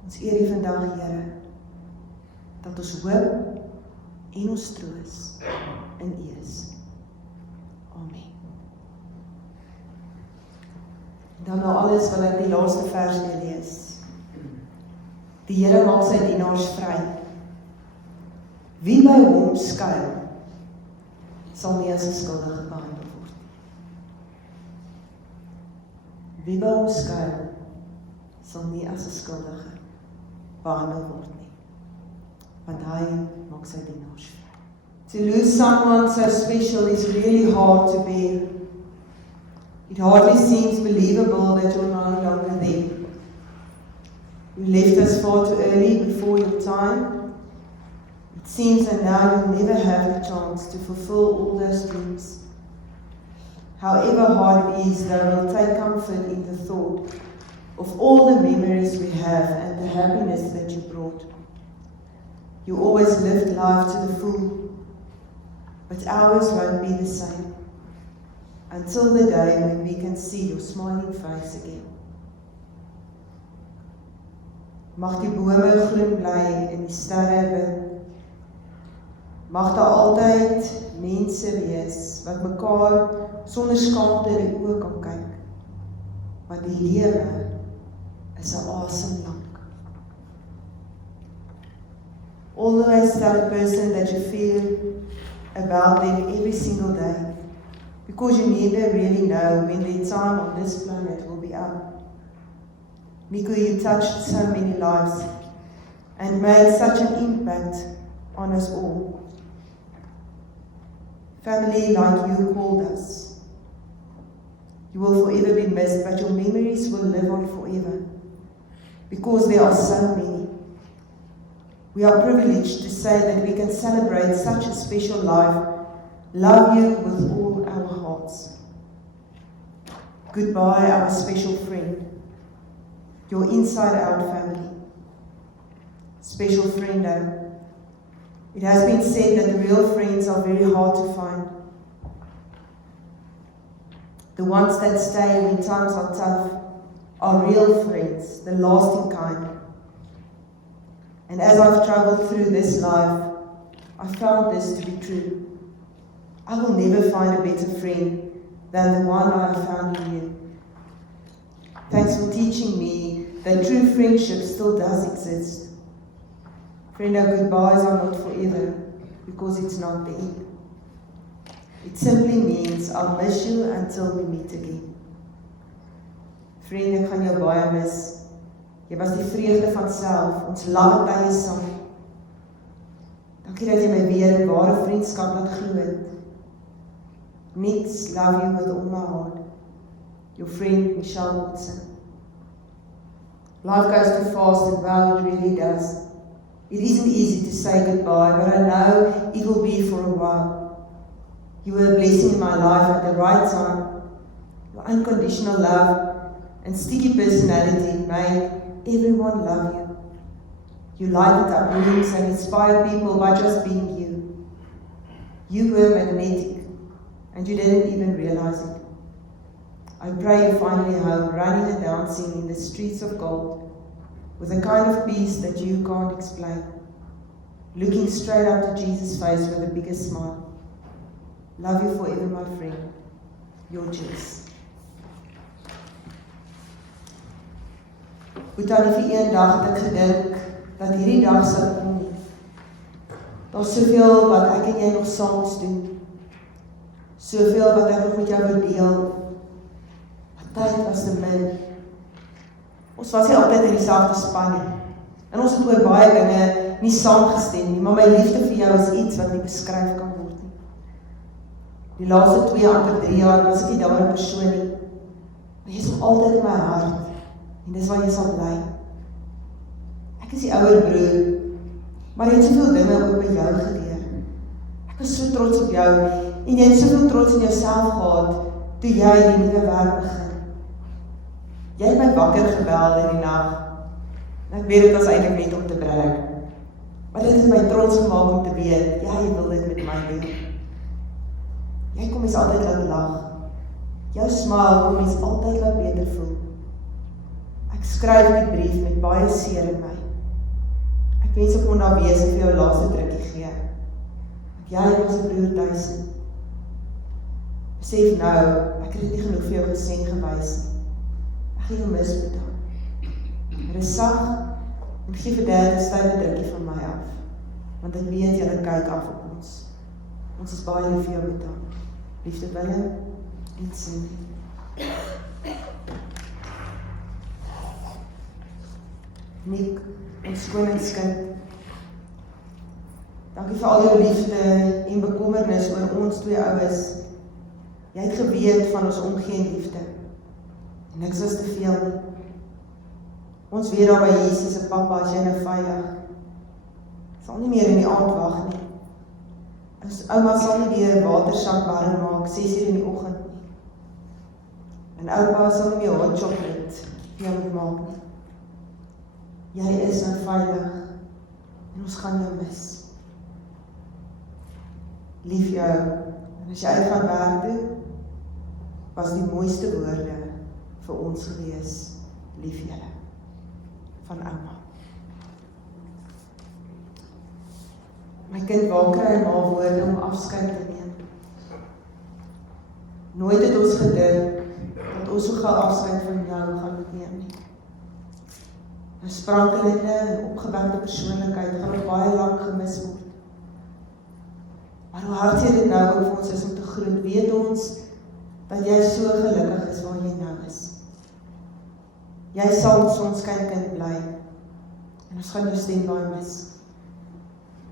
Ons eer U vandag, Here, dat ons hoop en ons troos in U is. Amen. Dan nou alles wil ek die laaste vers weer lees. Die Here maak sy dienaars vry. Wie by hom skuil, sal nie as 'n skuldige behandel word. Wie by hom skuil, sal nie as 'n skuldige behandel word nie. Want hy maak sy dienaars vry. To lose someone so special is really hard to bear. It hardly seems believable that you're no longer there. You left us far too early before your time. It seems that now you'll never have the chance to fulfill all those dreams. However hard it is, though, we'll take comfort in the thought of all the memories we have and the happiness that you brought. You always lived life to the full, but ours won't be the same until the day when we can see your smiling face again. Mag die bome groen bly en die sterre win. Mag daar altyd mense wees wat mekaar sonder skaamte in die oë kan kyk. Want die lewe is 'n asemlank. Always tell a person that you feel about them every single day, because you never really know when their time on this planet will be up. Nico, you touched so many lives and made such an impact on us all. Family like you called us. You will forever be missed, but your memories will live on forever, because there are so many. We are privileged to say that we can celebrate such a special life, love you with all our hearts. Goodbye, our special friend, your inside-out family. Special friendo. It has been said that the real friends are very hard to find. The ones that stay when times are tough are real friends, the lasting kind. And as I've traveled through this life, I found this to be true. I will never find a better friend than the one I have found in you. Thanks for teaching me that true friendship still does exist. Friendo, goodbyes are not forever, because it's not the end. It simply means I'll miss you until we meet again. Vriend, ek gaan jou baie mis. Jy was die vreugde van self, ons lange tye saam. Dankie dat jy my weer in ware vriendskap laat glo het. Niks, love you with all my heart. Your friend, Michelle Watson. Life goes too fast, and well, it really does. It isn't easy to say goodbye, but I know it will be for a while. You were a blessing in my life at the right time. Your unconditional love and sticky personality made everyone love you. You lighted up rooms and inspired people by just being you. You were magnetic, and you didn't even realize it. I pray you finally home, running and dancing in the streets of gold, with a kind of peace that you can't explain, looking straight up to Jesus' face with the biggest smile. Love you forever, my friend. Your Jess. Boetie, vir een dag het ek gedink dat hierdie dag sal kom nie. Daar's soveel wat ek en jy nog saam moes doen. Soveel wat ek nog met jou wil deel. Maar tyd was te min. Ons was nie altyd in dieselfde span nie. En ons het oor baie dinge nie saamgestem nie, maar my liefde vir jou is iets wat nie beskryf kan word nie. Die laaste 2 amper 3 jaar was ek nie daar 'n persoon nie. Maar jy is nog altyd in my hart. En dis waar jy sal bly. Ek is die ouer broer, maar jy het soveel dinge ook by jou geleer. Ek was so trots op jou, en jy het soveel trots in jouself gehad, toe jy die nuwe werk begin. Jy het my wakker gebel in die nag, en ek weet dit was eintlik net om te brag. Maar dit het my trots gemaak om te weet, jy wil dit met my doen. Jy kom eens altyd laat lag. Jou smile kom eens altyd laat beter voel. Ek skryf die brief met baie seer in my. Ek wens ek kon daar wees en vir jou laaste drukkie gee. Ek jy was 'n broer tuis. Besef nou, ek het dit nie genoeg vir jou gesê en gewys nie. Ek gaan jou mis bedank. Er is sag en gee vir dit 'n stywe drukkie van my af. Want ek weet julle kyk af op ons. Ons is baie lief vir jou bedank. Liefde Willem en Cindy. Nick, ons koningskind, dankie vir al jou liefde en bekommernis oor ons 2 oues. Jy het geweet van ons omgee en liefde. En niks was te veel nie. Ons weet daar by Jesus se pappa as jy nou veilig. Sal nie meer in die aand wag nie. Ouma sal nie weer watersak warm maak 6 uur in die oggend nie. En oupa sal nie meer hot chocolate vir jou moet maak nie. Jy is nou veilig en ons gaan jou mis. Lief jou, en as jy uitgaan werk toe, was die mooiste woorde vir ons gewees, lief julle, van ouma. My kind, waar kry hy maar woorde om afskeid te neem? Nooit het ons gedink dat ons so gauw afskeid van jou gaan moet neem nie. 'n sprankelende en opgewekte persoonlikheid gaan nog baie lank gemis word. Maar hoe hartseer dit nou ook vir ons is om te groet, weet ons dat jy so gelukkig is waar jy nou is. Jy sal ons kind bly en ons gaan jou stem baie mis.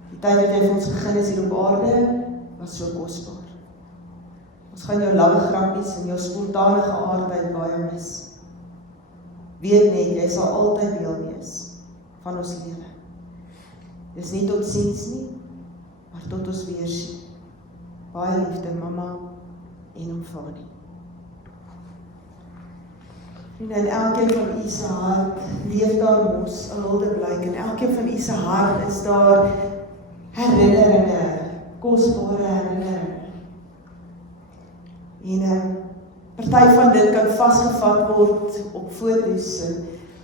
Die tyd wat jy vir ons gegee is hier op aarde, was so kosbaar. Ons gaan jou lawe grappies en jou spontanige aardheid baie mis. Weet net, jy sal altyd deel wees van ons lewe. Dis nie tot ziens nie, maar tot ons weer sien. Baie liefde, mama en oom Fanie. En elkeen van u se hart leef daar mos 'n huldeblyk, en elkeen van u se hart is daar herinneringe, kosbare herinneringe. En party van dit kan vasgevat word op foto's, en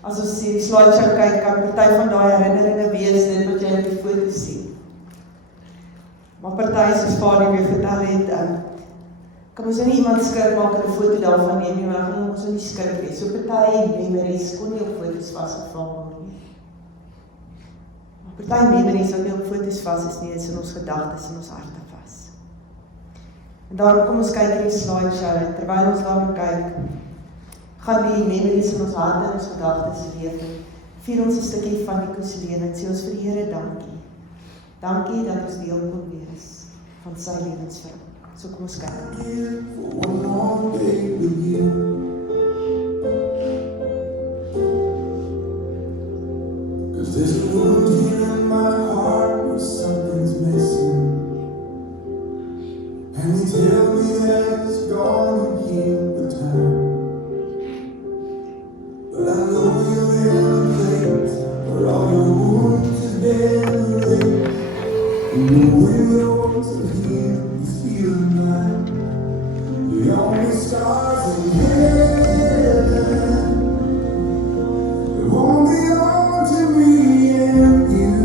as ons die slideshow kyk, kan party van daai herinneringe wees dit wat jy op die foto sien. Maar party soos Fanie weer vertel het, kan ons nie iemand skrik maak en 'n foto daarvan neem nie, maar dan gaan ons nie skrik wees. So party memories kon nie op foto's vasgevang word nie. Maar party memories wat nie op foto's vas is nie, is in ons gedagtes en ons harte vas. En daarom kom ons kyk hierdie slideshow, en terwyl ons daarna kyk, gaan die memories in ons harte en ons gedagtes leef, en vier ons 'n stukkie van die Koeslewe, en sê ons vir die Here dankie. Dankie dat ons deel kon wees van sy lewensverhaal. So kom ons kyk. For one more day with you. Cause there's a wound here in my heart where something's missing. And they tell me that it's gonna heal with time. But I know you're in a place where all your wounds have been laid. And the windows are here, you feel alive. The only stars in heaven that won't belong to me and you.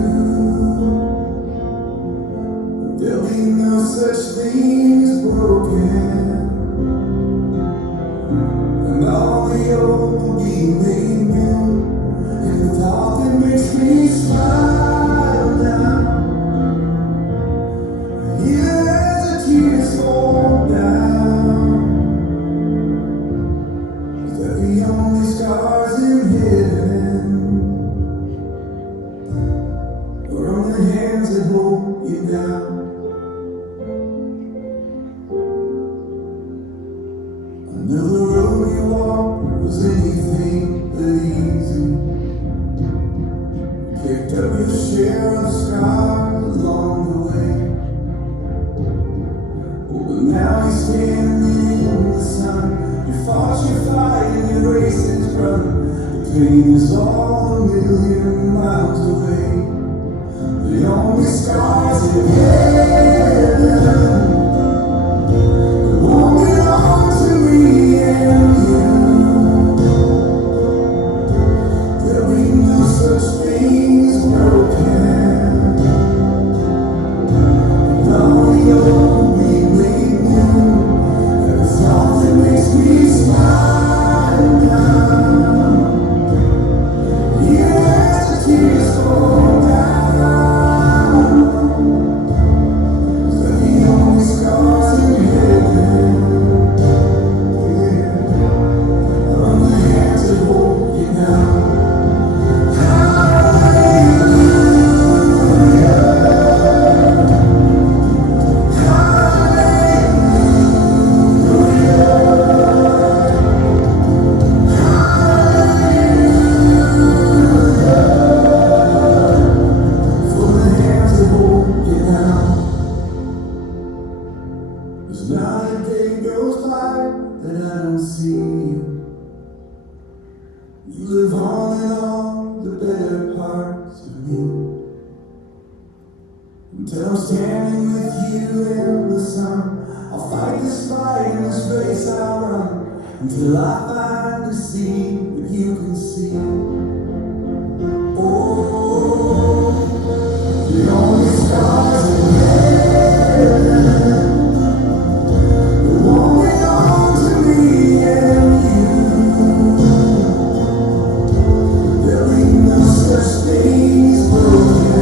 There'll be no such thing as broken, and all the old will be made new. And the thought that makes me smile now, even as the tears fall down, is that the only stars in heaven are on the hands that hold you down. Another road you walked was anything but easy. You picked up your share of scars along the way. Oh, but now you're standing in the sun. You fought your fight and your race is run. The pain is all a million miles away. The only scars in heaven won't belong to me and you. There'll be no such thing as broken, and all the old will be made new. And the thought that makes me smile now, even as the tears fall down, is There's not a day goes by that I don't see you. You live on in all the better parts of me. Until I'm standing with you in the sun, I'll fight this fight in this race I run, until I finally see what you can see. Oh, the only stars in heaven, the one belong to me and you. There ain't no such thing as broken.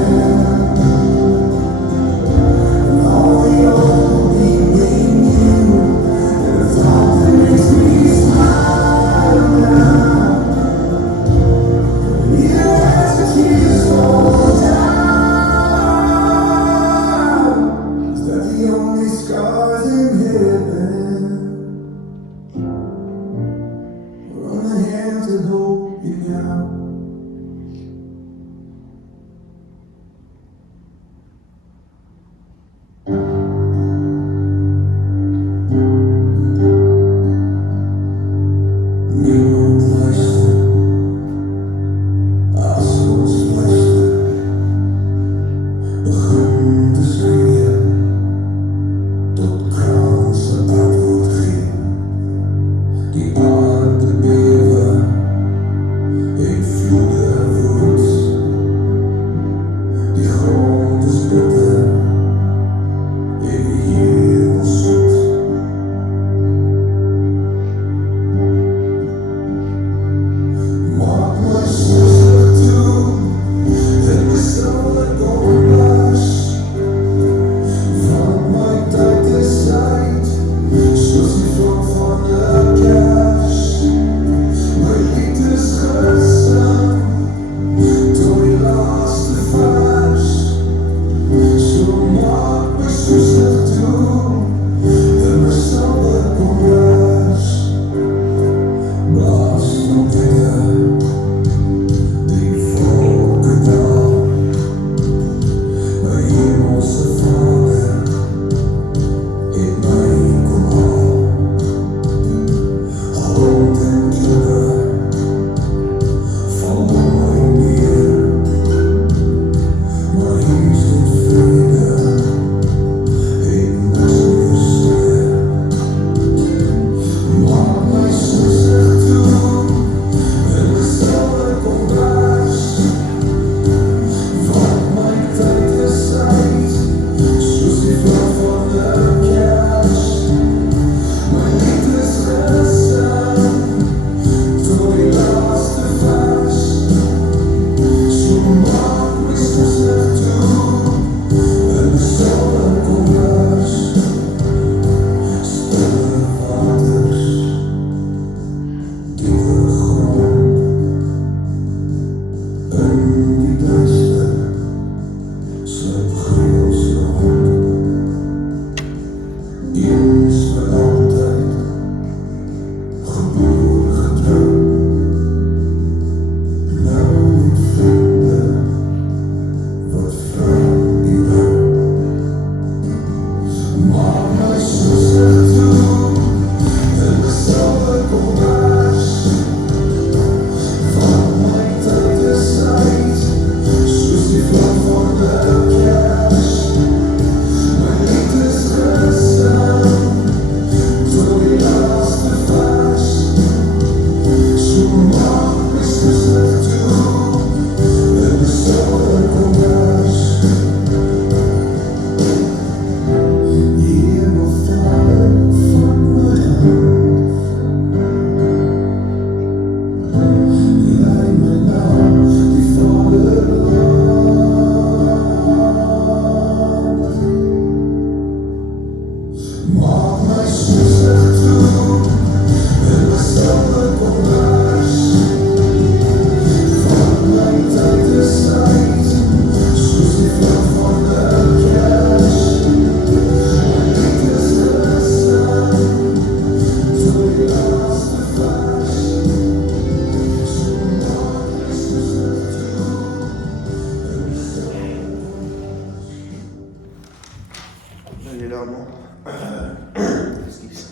Jullie allemaal. Ekskuus.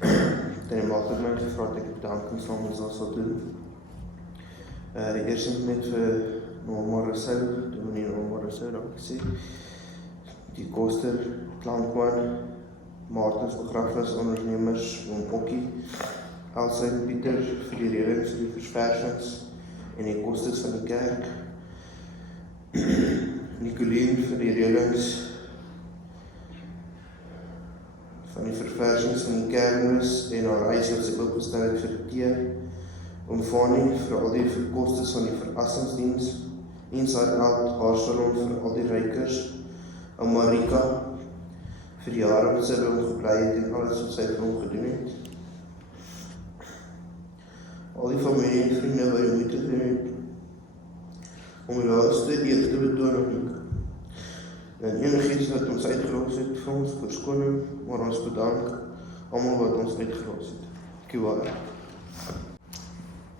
Dan die maatregel gevra dat ek die bedanking saam met ons sal doen. Eers net vir Norma Rousseau, dominee Norma Rousseau, dank gesê. Die Koster, Klankman, Martens begrafenisondernemers, Oom Okkie, Elsa en Pieter vir die reëlings vir die verspersings en die kostes van die kerk. Nicolien vir die reëlings van die verversings van die kermis en haar reis wat sy opgestel het vir die tee. Oom Fanny vir al die kostes van die verrassingsdiens. Inside Out, haar salon vir al die rykers. Oom Marika vir die jare wat sy by hom gebly het en alles wat sy vir hom gedoen het. Al die familie en vriende wat jy moeite gedoen het om die laaste eeg te betoon op die en enigiets wat ons uitgelos het vir ons verskoning, maar ons bedank almal wat ons uitgelos het. Kiwara.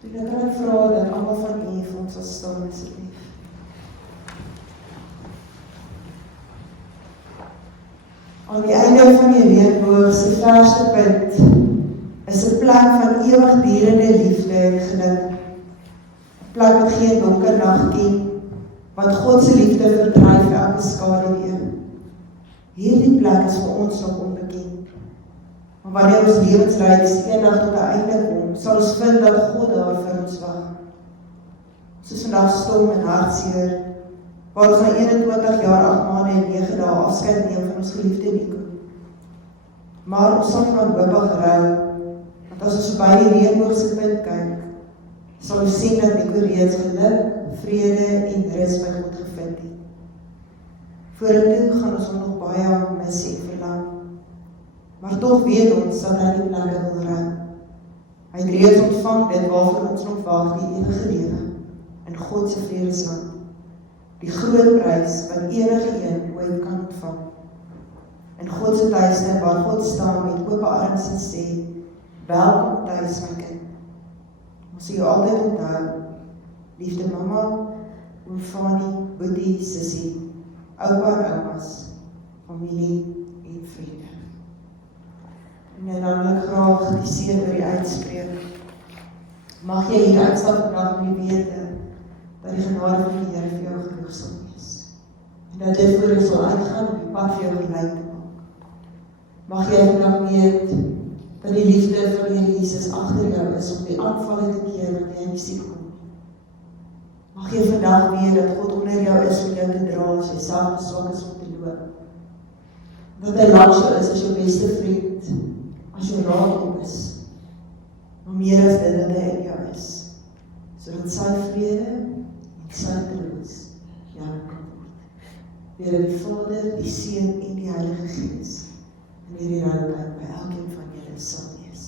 Ek wil graag vra dat almal van u vir ons sal staan asseblief. Aan die einde van die reënboog se verste punt is 'n plek van ewigdurende liefde en geluk. 'n plek wat geen donker nag ken, wat God se liefde verdryf elke skaduwee. Hierdie plek is vir ons nog onbekend. Maar wanneer ons lewensreis eendag tot 'n einde kom, sal ons vind dat God daar vir ons wag. Ons is vandag stom en hartseer, waar ons na 21 jaar, 8 maande en 9 dae afskeid neem van ons geliefde Nico. Maar ons sal nie wanhopig rou, want as ons verby die reënboogse punt kyk, sal ons sien dat Nico reeds geluk, vrede en rus by God gevind het. Vorentoe gaan ons hom nog baie mis en verlang. Maar tog weet ons dat hy die plekke wil ruim. Hy het reeds ontvang dit waarvoor ons nog wag, die ewige lewe in God se vredesland. Die groot prys wat enige een ooit kan ontvang. In God se tuiste waar God staan met oop arms en sê, welkom tuis my kind. Ons sal jou altyd onthou, liefde mamma, oom Fanny, boetie, sussie, oupa en oumas, familie en vriende. En dan wil ek graag die seën oor die uitspreek. Mag jy hier uitstap vandag met die wete dat die genade van die Here vir jou genoeg sal wees. En dat dit voor jou sal uitgaan om die pad vir jou gelyk te maak. Mag jy vandag weet dat die liefde van die Here Jesus agter jou is om die aanvalle te keer wat jy in die siek kom. Mag jy vandag weet dat God onder jou is om jou te dra as jy self swak is om te loop. Dat hy langs jou is as jou beste vriend, as jou raadop is. Maar meer as dit dat hy in jou is, sodat sy vrede en sy troos jou kan word. Deur die Vader, die Seun en die Heilige Gees, en hierdie rouwheid by elkeen van julle sal wees.